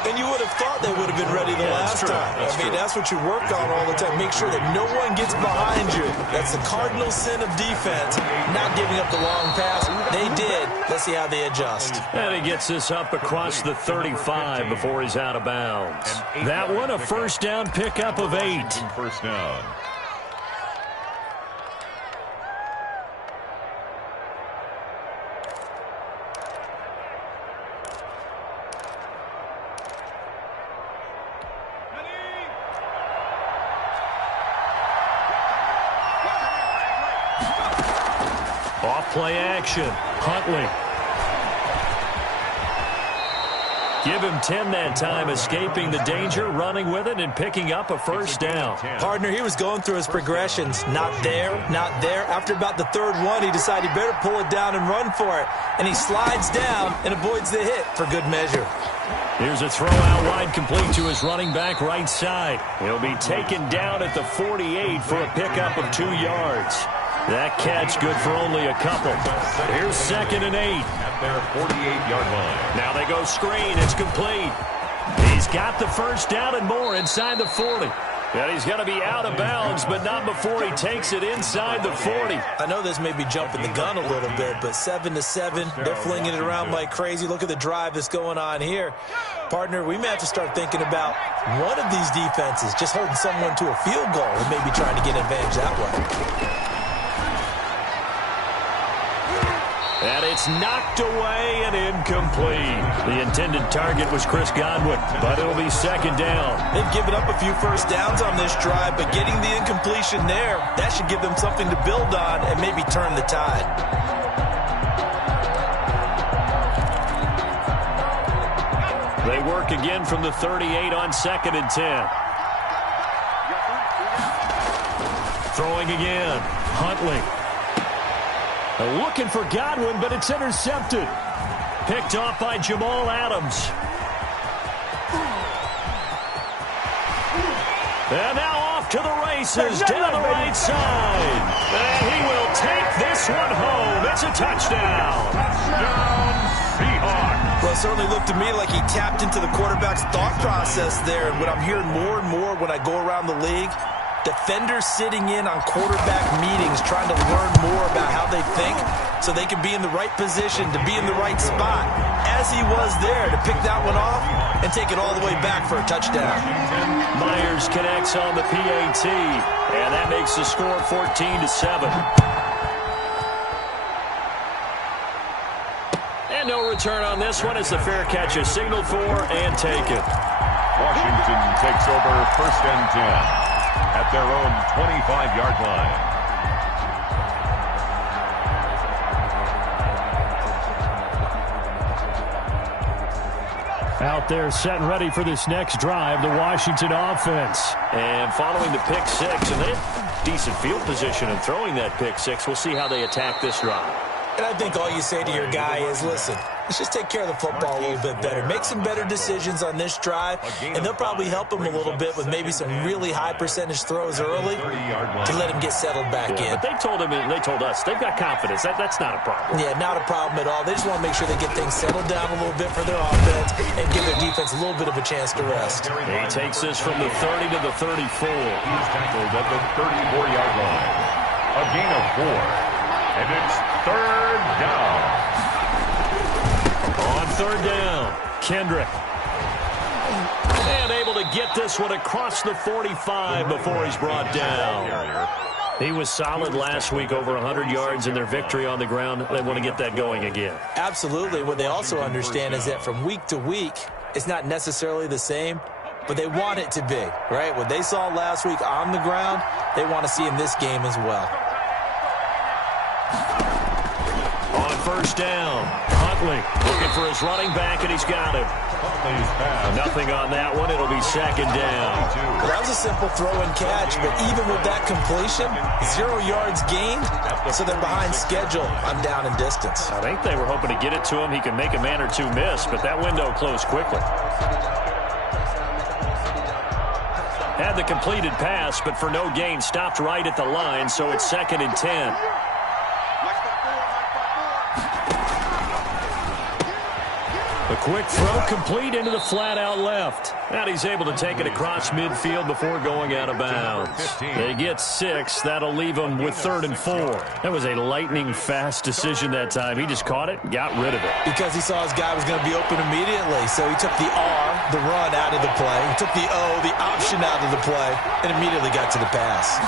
And you would have thought they would have been ready the last time. That's what you work on all the time. Make sure that no one gets behind you. That's the cardinal sin of defense, not giving up the long pass. They did. Let's see how they adjust. And he gets this up across the 35 before he's out of bounds. That one, a first down pickup of 8. First down. Off play action. Huntley. Give him 10 that time, escaping the danger, running with it, and picking up a first down. Partner, he was going through his progressions. Not there, not there. After about the third one, he decided he better pull it down and run for it. And he slides down and avoids the hit for good measure. Here's a throw out wide, complete to his running back right side. He'll be taken down at the 48 for a pickup of 2 yards. That catch good for only a couple. Here's 2nd and 8. At their 48-yard line. Now they go screen. It's complete. He's got the first down and more inside the 40. And he's going to be out of bounds, but not before he takes it inside the 40. I know this may be jumping the gun a little bit, but 7-7, they're flinging it around like crazy. Look at the drive that's going on here. Partner, we may have to start thinking about one of these defenses just holding someone to a field goal and maybe trying to get advantage that way. And it's knocked away and incomplete. The intended target was Chris Godwin, but it'll be 2nd down. They've given up a few first downs on this drive, but getting the incompletion there, that should give them something to build on and maybe turn the tide. They work again from the 38 on 2nd and 10. Throwing again. Huntley. Looking for Godwin, but it's intercepted. Picked off by Jamal Adams. And now off to the races down the right side. And he will take this one home. It's a touchdown. Touchdown, Seahawks. Well, it certainly looked to me like he tapped into the quarterback's thought process there. And what I'm hearing more and more when I go around the league, defenders sitting in on quarterback meetings trying to learn more about how they think so they can be in the right position to be in the right spot, as he was there to pick that one off and take it all the way back for a touchdown. Myers connects on the PAT, and that makes the score 14-7. And no return on this one as the fair catch is signaled for and taken. Washington takes over 1st and 10. At their own 25-yard line. Out there set and ready for this next drive, the Washington offense. And following the pick six, and they have decent field position in throwing that pick six. We'll see how they attack this drive. And I think all you say to your guy is, listen, let's just take care of the football a little bit better. Make some better decisions on this drive, and they'll probably help him a little bit with maybe some really high percentage throws early to let him get settled back in. But they told him, and they told us, they've got confidence. That's not a problem. Yeah, not a problem at all. They just want to make sure they get things settled down a little bit for their offense and give their defense a little bit of a chance to rest. He takes this from the 30 to the 34. He's tackled at the 34-yard line. A gain of 4. And it's 3rd down. On 3rd down, Kendrick. And able to get this one across the 45 before he's brought down. He was solid last week, over 100 yards in their victory on the ground. They want to get that going again. Absolutely. What they also understand is that from week to week, it's not necessarily the same, but they want it to be, right? What they saw last week on the ground, they want to see in this game as well. On 1st down, Huntley looking for his running back, and he's got him. Nothing on that one. It'll be 2nd down. Well, that was a simple throw and catch, but even with that completion, 0 yards gained, so they're behind schedule on down and distance. I think they were hoping to get it to him. He could make a man or two miss, but that window closed quickly. Had the completed pass, but for no gain, stopped right at the line, so it's 2nd and 10. A quick throw complete into the flat out left. And he's able to take it across midfield before going out of bounds. They get 6. That'll leave them with 3rd and 4. That was a lightning fast decision that time. He just caught it and got rid of it. Because he saw his guy was going to be open immediately. So he took the R, the run, out of the play. He took the O, the option, out of the play, and immediately got to the pass.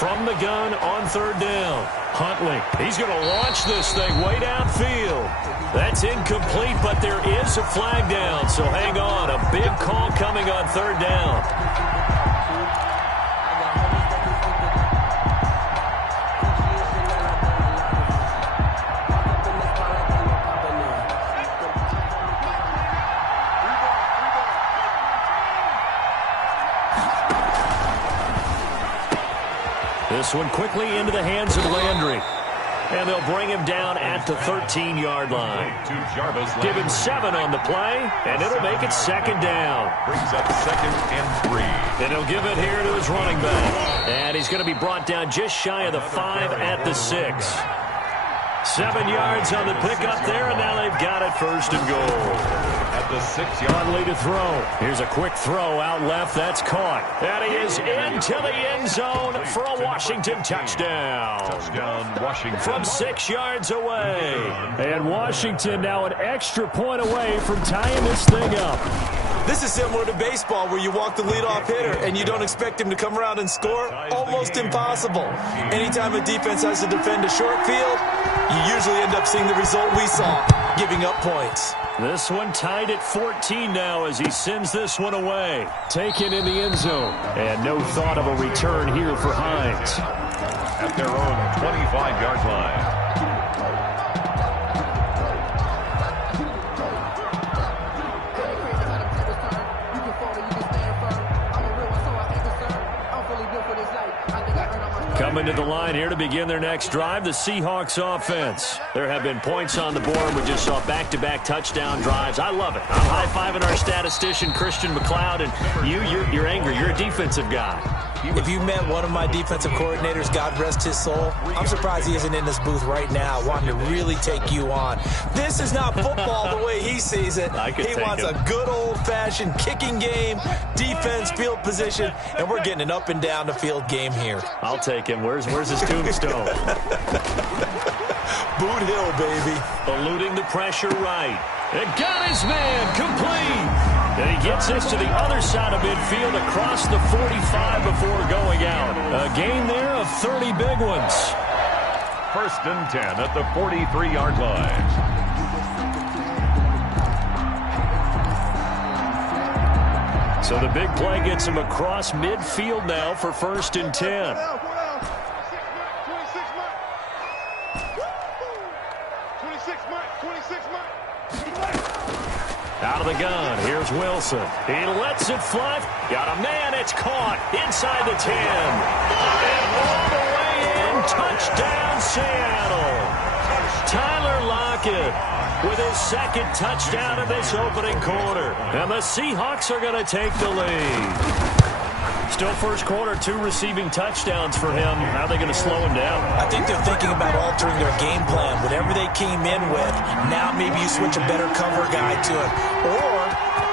From the gun on 3rd down, Huntley. He's going to launch this thing way downfield. That's incomplete, but there is a flag down, so hang on. A big call coming on 3rd down. This one quickly into the hands of Landry. And they'll bring him down at the 13-yard line. Give him 7 on the play, and it'll make it second down. Brings up 2nd and 3. And he'll give it here to his running back. And he's going to be brought down just shy of the 5 at the 6. 7 yards on the pickup there, and now they've got it 1st and goal. At the 6-yard line to throw. Here's a quick throw out left. That's caught. And he is into the end zone for a Washington touchdown. Touchdown, Washington. From 6 yards away. And Washington now an extra point away from tying this thing up. This is similar to baseball where you walk the leadoff hitter and you don't expect him to come around and score. Almost impossible. Anytime a defense has to defend a short field, you usually end up seeing the result we saw, giving up points. This one tied at 14 now as he sends this one away. Taken in the end zone. And no thought of a return here for Hines. At their own 25-yard line. Coming to the line here to begin their next drive, the Seahawks offense. There have been points on the board. We just saw back-to-back touchdown drives. I love it. I'm high-fiving our statistician, Christian McLeod, and you're angry. You're a defensive guy. If you met one of my defensive coordinators, God rest his soul, I'm surprised he isn't in this booth right now wanting to really take you on. This is not football the way he sees it. He wants a good old-fashioned kicking game, defense, field position, and we're getting an up and down the field game here. I'll take him. Where's his tombstone? Boot Hill, baby. Eluding the pressure right. And got his man complete. And he gets this to the other side of midfield across the 45 before going out. A gain there of 30 big ones. 1st and 10 at the 43-yard line. So the big play gets him across midfield now for 1st and 10. 26 Mike. Out of the gun, here's Wilson. He lets it fly. Got a man, it's caught inside the 10. And all the way in, touchdown Seattle. Tyler Lockett with his 2nd touchdown of this opening quarter. And the Seahawks are going to take the lead. Still 1st quarter, 2 receiving touchdowns for him. How are they going to slow him down? I think they're thinking about altering their game plan. Whatever they came in with, now maybe you switch a better cover guy to him. Or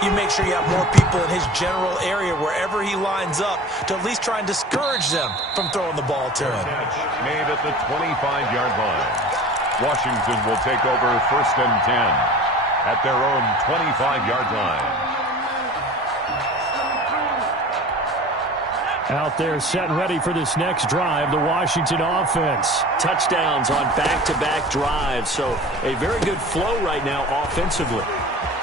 you make sure you have more people in his general area wherever he lines up to at least try and discourage them from throwing the ball to him. Made at the 25-yard line. Washington will take over 1st and 10 at their own 25-yard line. Out there set and ready for this next drive, the Washington offense. Touchdowns on back-to-back drives, so a very good flow right now offensively.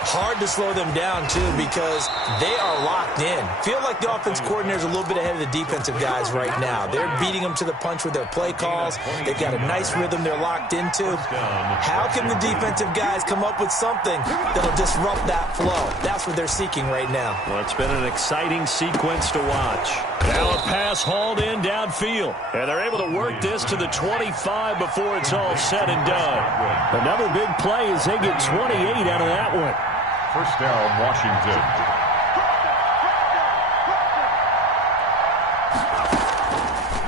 Hard to slow them down, too, because they are locked in. Feel like the offense coordinator is a little bit ahead of the defensive guys right now. They're beating them to the punch with their play calls. They've got a nice rhythm they're locked into. How can the defensive guys come up with something that'll disrupt that flow? That's what they're seeking right now. Well, it's been an exciting sequence to watch. Now a pass hauled in downfield. And they're able to work this to the 25 before it's all said and done. Another big play as they get 28 out of that one. 1st down, Washington.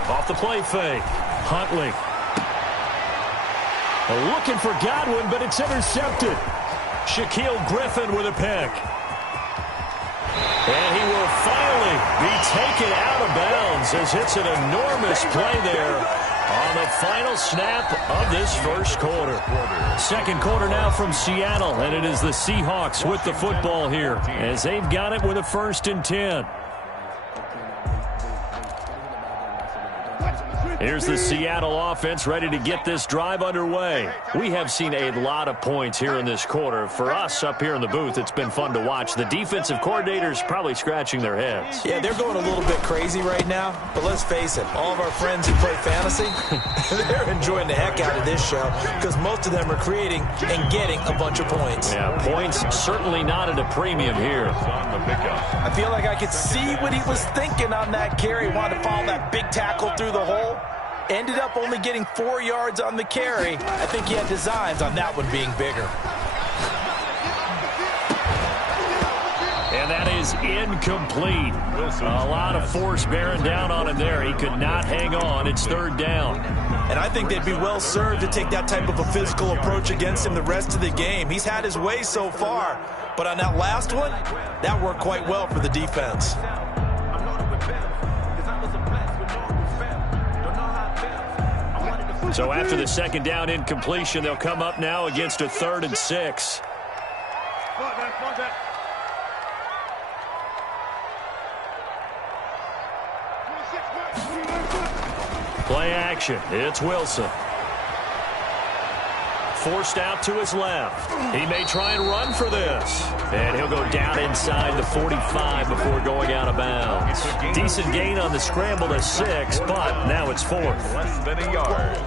Off the play fake. Huntley. Looking for Godwin, but it's intercepted. Shaquille Griffin with a pick. And he will finally be taken out of bounds as it's an enormous play there on the final snap of this 1st quarter. 2nd quarter now from Seattle, and it is the Seahawks with the football here as they've got it with a 1st and 10. Here's the Seattle offense ready to get this drive underway. We have seen a lot of points here in this quarter. For us up here in the booth, it's been fun to watch. The defensive coordinators probably scratching their heads. Yeah, they're going a little bit crazy right now, but let's face it, all of our friends who play fantasy, they're enjoying the heck out of this show because most of them are creating and getting a bunch of points. Yeah, points certainly not at a premium here. I feel like I could see what he was thinking on that carry. Wanted to follow that big tackle through the hole. Ended up only getting 4 yards on the carry. I think he had designs on that one being bigger. And that is incomplete. A lot of force bearing down on him there. He could not hang on. It's third down. And I think they'd be well served to take that type of a physical approach against him the rest of the game. He's had his way so far. But on that last one, that worked quite well for the defense. So after the second down incompletion, they'll come up now against a 3rd and 6. Play action. It's Wilson. Forced out to his left. He may try and run for this. And he'll go down inside the 45 before going out of bounds. Decent gain on the scramble to 6, but now it's 4th. Less than a yard.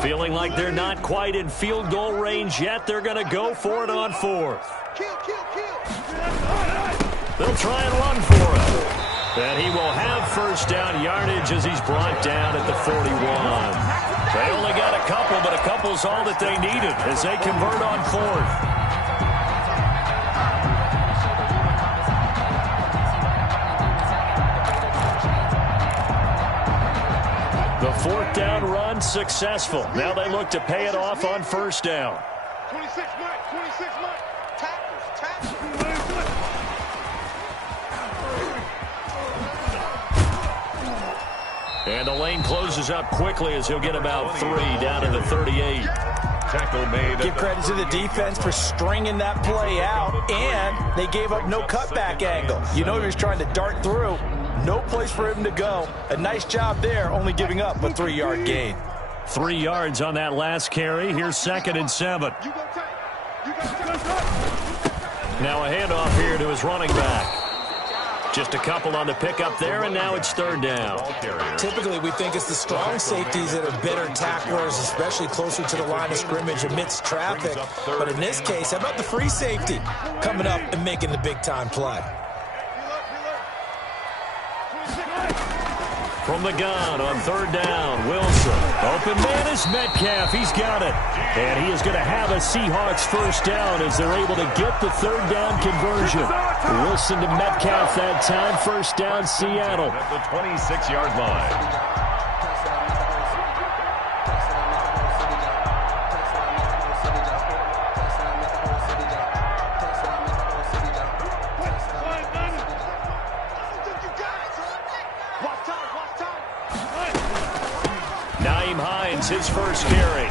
Feeling like they're not quite in field goal range yet. They're going to go for it on 4th. They'll try and run for it. And he will have first down yardage as he's brought down at the 41. They only got a couple, but a couple's all that they needed as they convert on 4th. The 4th down run successful. Now they look to pay it off on first down. 26 Mike, 26 Mike. Tackles. And the lane closes up quickly as he'll get about 3 down to the 38. Tackle made. Give credit to the defense for stringing that play out, and they gave up no cutback angle. You know he was trying to dart through. No place for him to go. A nice job there, only giving up a 3-yard gain. 3 yards on that last carry. Here's 2nd and 7. Now a handoff here to his running back. Just a couple on the pickup there, and now it's 3rd down. Typically, we think it's the strong safeties that are better tacklers, especially closer to the line of scrimmage amidst traffic. But in this case, how about the free safety coming up and making the big-time play? From the gun on 3rd down, Wilson. Open man is Metcalf. He's got it. And he is going to have a Seahawks first down as they're able to get the 3rd down conversion. Wilson to Metcalf that time. First down, Seattle. At the 26-yard line. His first carry.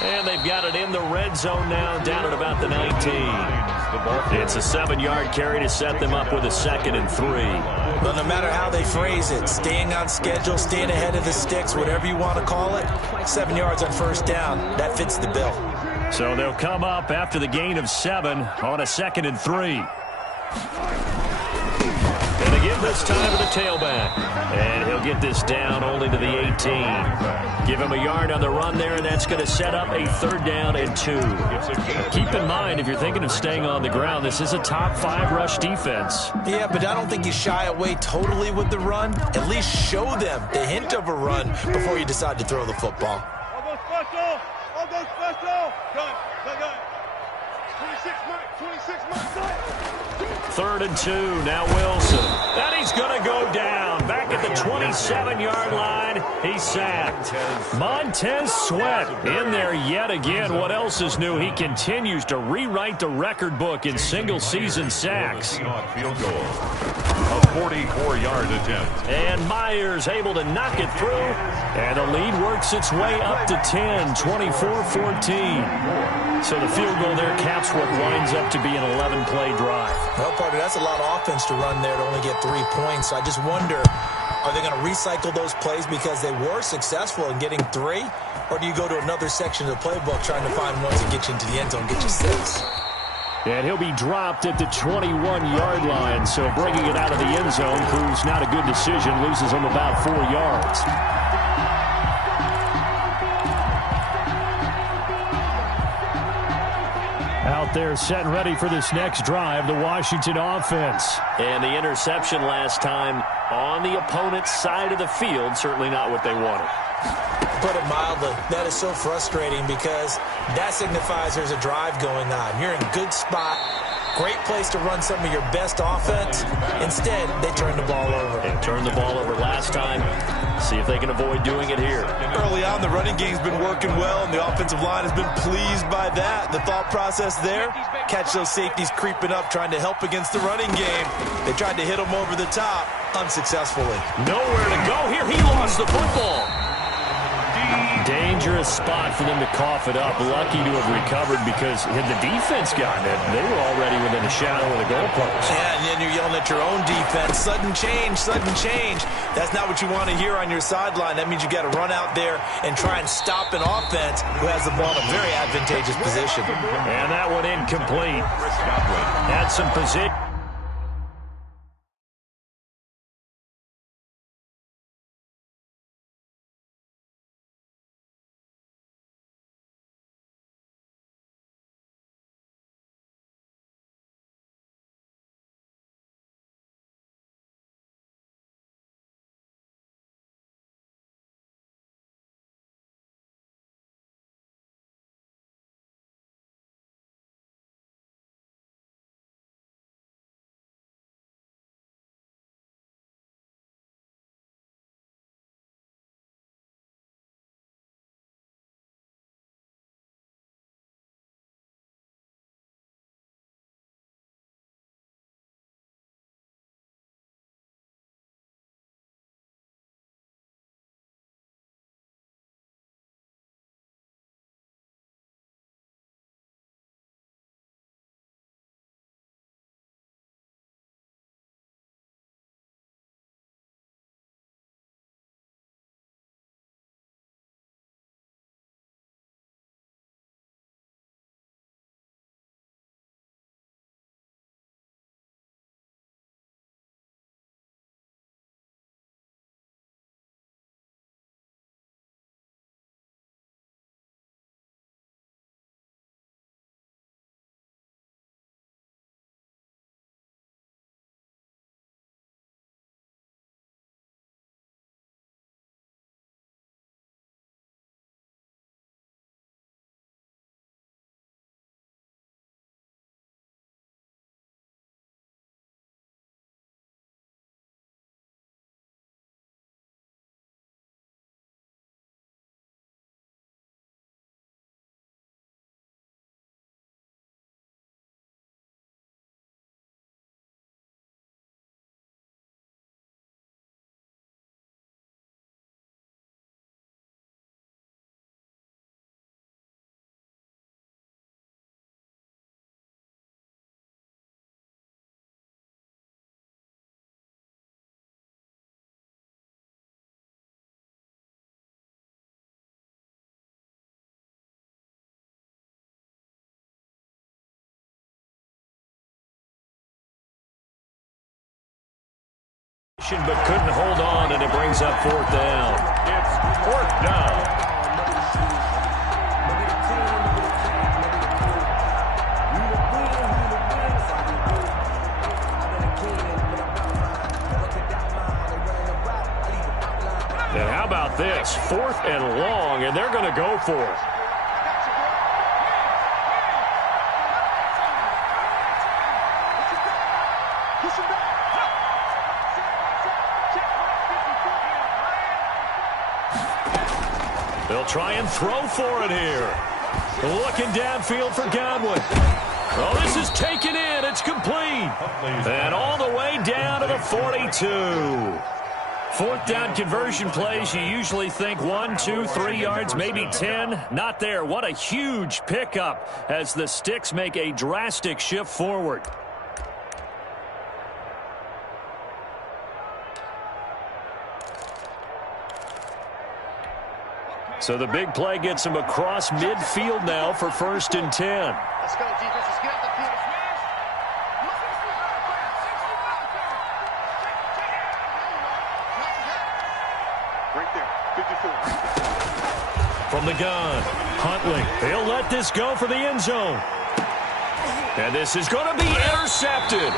And they've got it in the red zone now, down at about the 19. It's a 7-yard carry to set them up with a 2nd and 3. Well, no matter how they phrase it, staying on schedule, staying ahead of the sticks, whatever you want to call it, 7 yards on first down, that fits the bill. So they'll come up after the gain of 7 on a 2nd and 3. And again this time to the tailback. And he'll get this down only to the 18. Give him a yard on the run there, and that's going to set up a 3rd down and 2. Keep in mind, if you're thinking of staying on the ground, this is a top 5 rush defense. Yeah, but I don't think you shy away totally with the run. At least show them the hint of a run before you decide to throw the football. I'll go special. I'll go special. Gun. 26 Mike, 26 Mike. 3rd and 2, now Wilson. And he's going to go down. Back at the 27-yard line, he's sacked. Montez Sweat in there yet again. What else is new? He continues to rewrite the record book in single-season sacks. Field goal. A 44-yard attempt. And Myers able to knock it through. And the lead works its way up to 10, 24-14. So the field goal there caps what winds up to be an 11-play drive. Well, partner, that's a lot of offense to run there to only get 3 points. So I just wonder, are they going to recycle those plays because they were successful in getting 3? Or do you go to another section of the playbook trying to find ones that get you into the end zone, get you 6? And he'll be dropped at the 21-yard line. So bringing it out of the end zone proves not a good decision. Loses him about 4 yards. Out there set and ready for this next drive, the Washington offense. And the interception last time on the opponent's side of the field, certainly not what they wanted. Put it mildly, that is so frustrating because that signifies there's a drive going on. You're in a good spot, great place to run some of your best offense. Instead, they turn the ball over. They turned the ball over last time. See if they can avoid doing it here. Early on, the running game's been working well, and the offensive line has been pleased by that. The thought process there, catch those safeties creeping up, trying to help against the running game. They tried to hit them over the top, unsuccessfully. Nowhere to go here. He lost the football. Dangerous spot for them to cough it up. Lucky to have recovered because had the defense gotten it, they were already within a shadow of the goalpost. Yeah, and then you're yelling at your own defense. Sudden change, sudden change. That's not what you want to hear on your sideline. That means you got to run out there and try and stop an offense who has the ball in a very advantageous position. And that one incomplete. Had some position. But couldn't hold on, and it brings up 4th down. It's 4th down. And how about this? 4th and long, and they're going to go for it. They'll try and throw for it here. Looking downfield for Godwin. Oh, this is taken in. It's complete. And all the way down to the 42. Fourth down conversion plays, you usually think 1, 2, 3 yards, maybe 10. Not there. What a huge pickup as the Sticks make a drastic shift forward. So the big play gets him across midfield now for 1st and 10. Let's go, defense. Let's get out the field. Right there, 54. From the gun, Huntley. He'll let this go for the end zone. And this is going to be intercepted.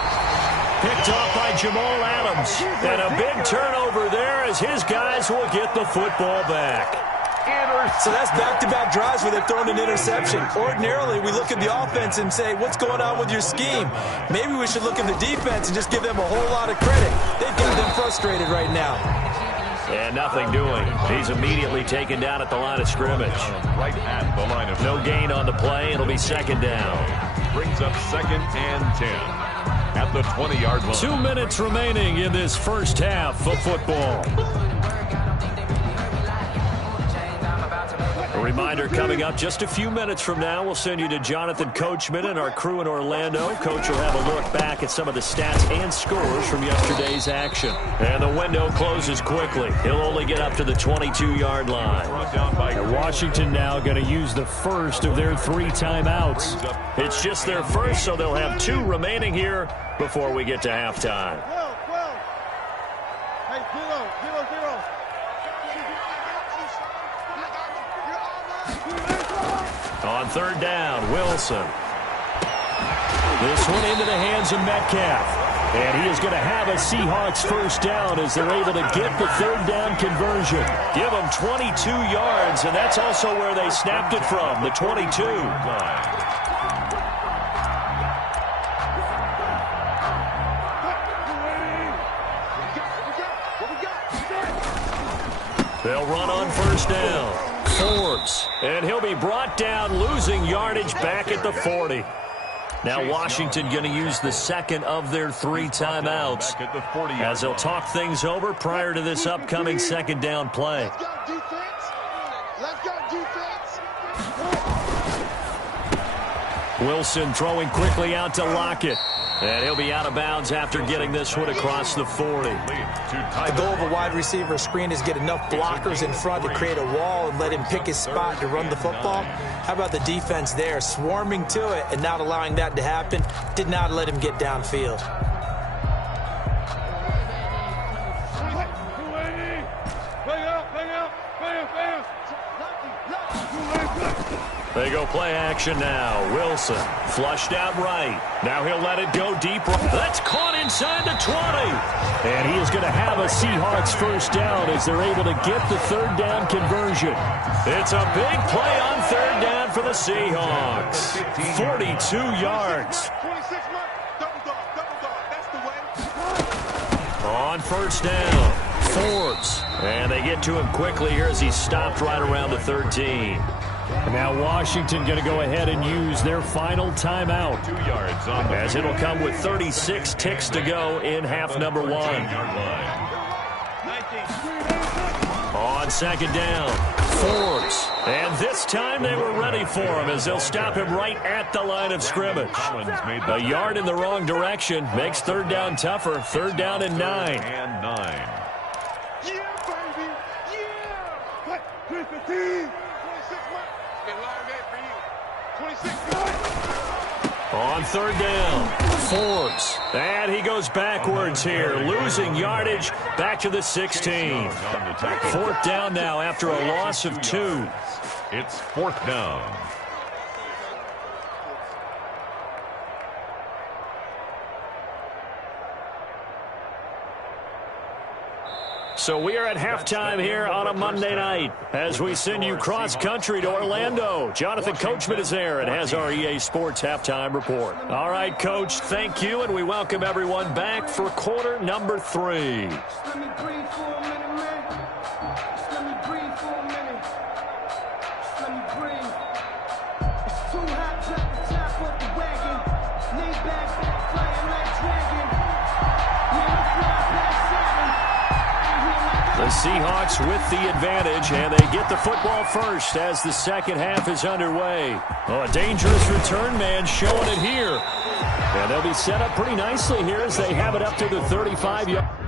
Picked off by Jamal Adams. And a big turnover there as his guys will get the football back. So that's back-to-back drives where they've thrown an interception. Ordinarily, we look at the offense and say, what's going on with your scheme? Maybe we should look at the defense and just give them a whole lot of credit. They've got them frustrated right now. And nothing doing. He's immediately taken down at the line of scrimmage. Right at the line of No gain on the play. It'll be 2nd down. brings up 2nd and 10 at the 20-yard line. 2 minutes remaining in this first half of football. A reminder coming up just a few minutes from now, we'll send you to Jonathan Coachman and our crew in Orlando. Coach will have a look back at some of the stats and scores from yesterday's action. And the window closes quickly. He'll only get up to the 22-yard line. And Washington now going to use the first of their 3 timeouts. It's just their first, so they'll have 2 remaining here before we get to halftime. Hey, 0. On 3rd down, Wilson. This one into the hands of Metcalf. And he is going to have a Seahawks first down as they're able to get the 3rd down conversion. Give them 22 yards, and that's also where they snapped it from, the 22. They'll run on 1st down. Forbes, and he'll be brought down, losing yardage back at the 40. Now Washington going to use the 2nd of their 3 timeouts as they'll talk things over prior to this upcoming 2nd down play. Let's go, defense. Let's go, defense. Wilson throwing quickly out to Lockett. And he'll be out of bounds after getting this one across the 40. The goal of a wide receiver screen is get enough blockers in front to create a wall and let him pick his spot to run the football. How about the defense there, swarming to it and not allowing that to happen? Did not let him get downfield. They go play action now. Wilson flushed out right. Now he'll let it go deep. That's caught inside the 20. And he is going to have a Seahawks first down as they're able to get the 3rd down conversion. It's a big play on 3rd down for the Seahawks. 42 yards. 26 months. Double dog. That's the way. On 1st down, Forbes. And they get to him quickly here as he's stopped right around the 13. And now Washington going to go ahead and use their final timeout. 2 yards on the as it'll come with 36 ticks to go in half number 1. On 2nd down, Forbes. And this time they were ready for him as they'll stop him right at the line of scrimmage. A yard in the wrong direction makes 3rd down tougher. 3rd down and 9. And 9. Yeah, baby. Yeah. 315. 26 months. It's been a long day for you. 26 months. On 3rd down, Forbes. And he goes backwards here, losing yardage back to the 16. 4th down now after a loss of 2. It's 4th down. So we are at halftime here on a Monday night as we send you cross-country to Orlando. Jonathan Coachman is there and has our EA Sports halftime report. All right, Coach, thank you, and we welcome everyone back for quarter number 3. Let me breathe for a minute, man. Just let me breathe for a minute. Just let me breathe. It's too hot to top off the wagon. Seahawks with the advantage, and they get the football first as the second half is underway. Oh, a dangerous return man showing it here. And they'll be set up pretty nicely here as they have it up to the 35-yard.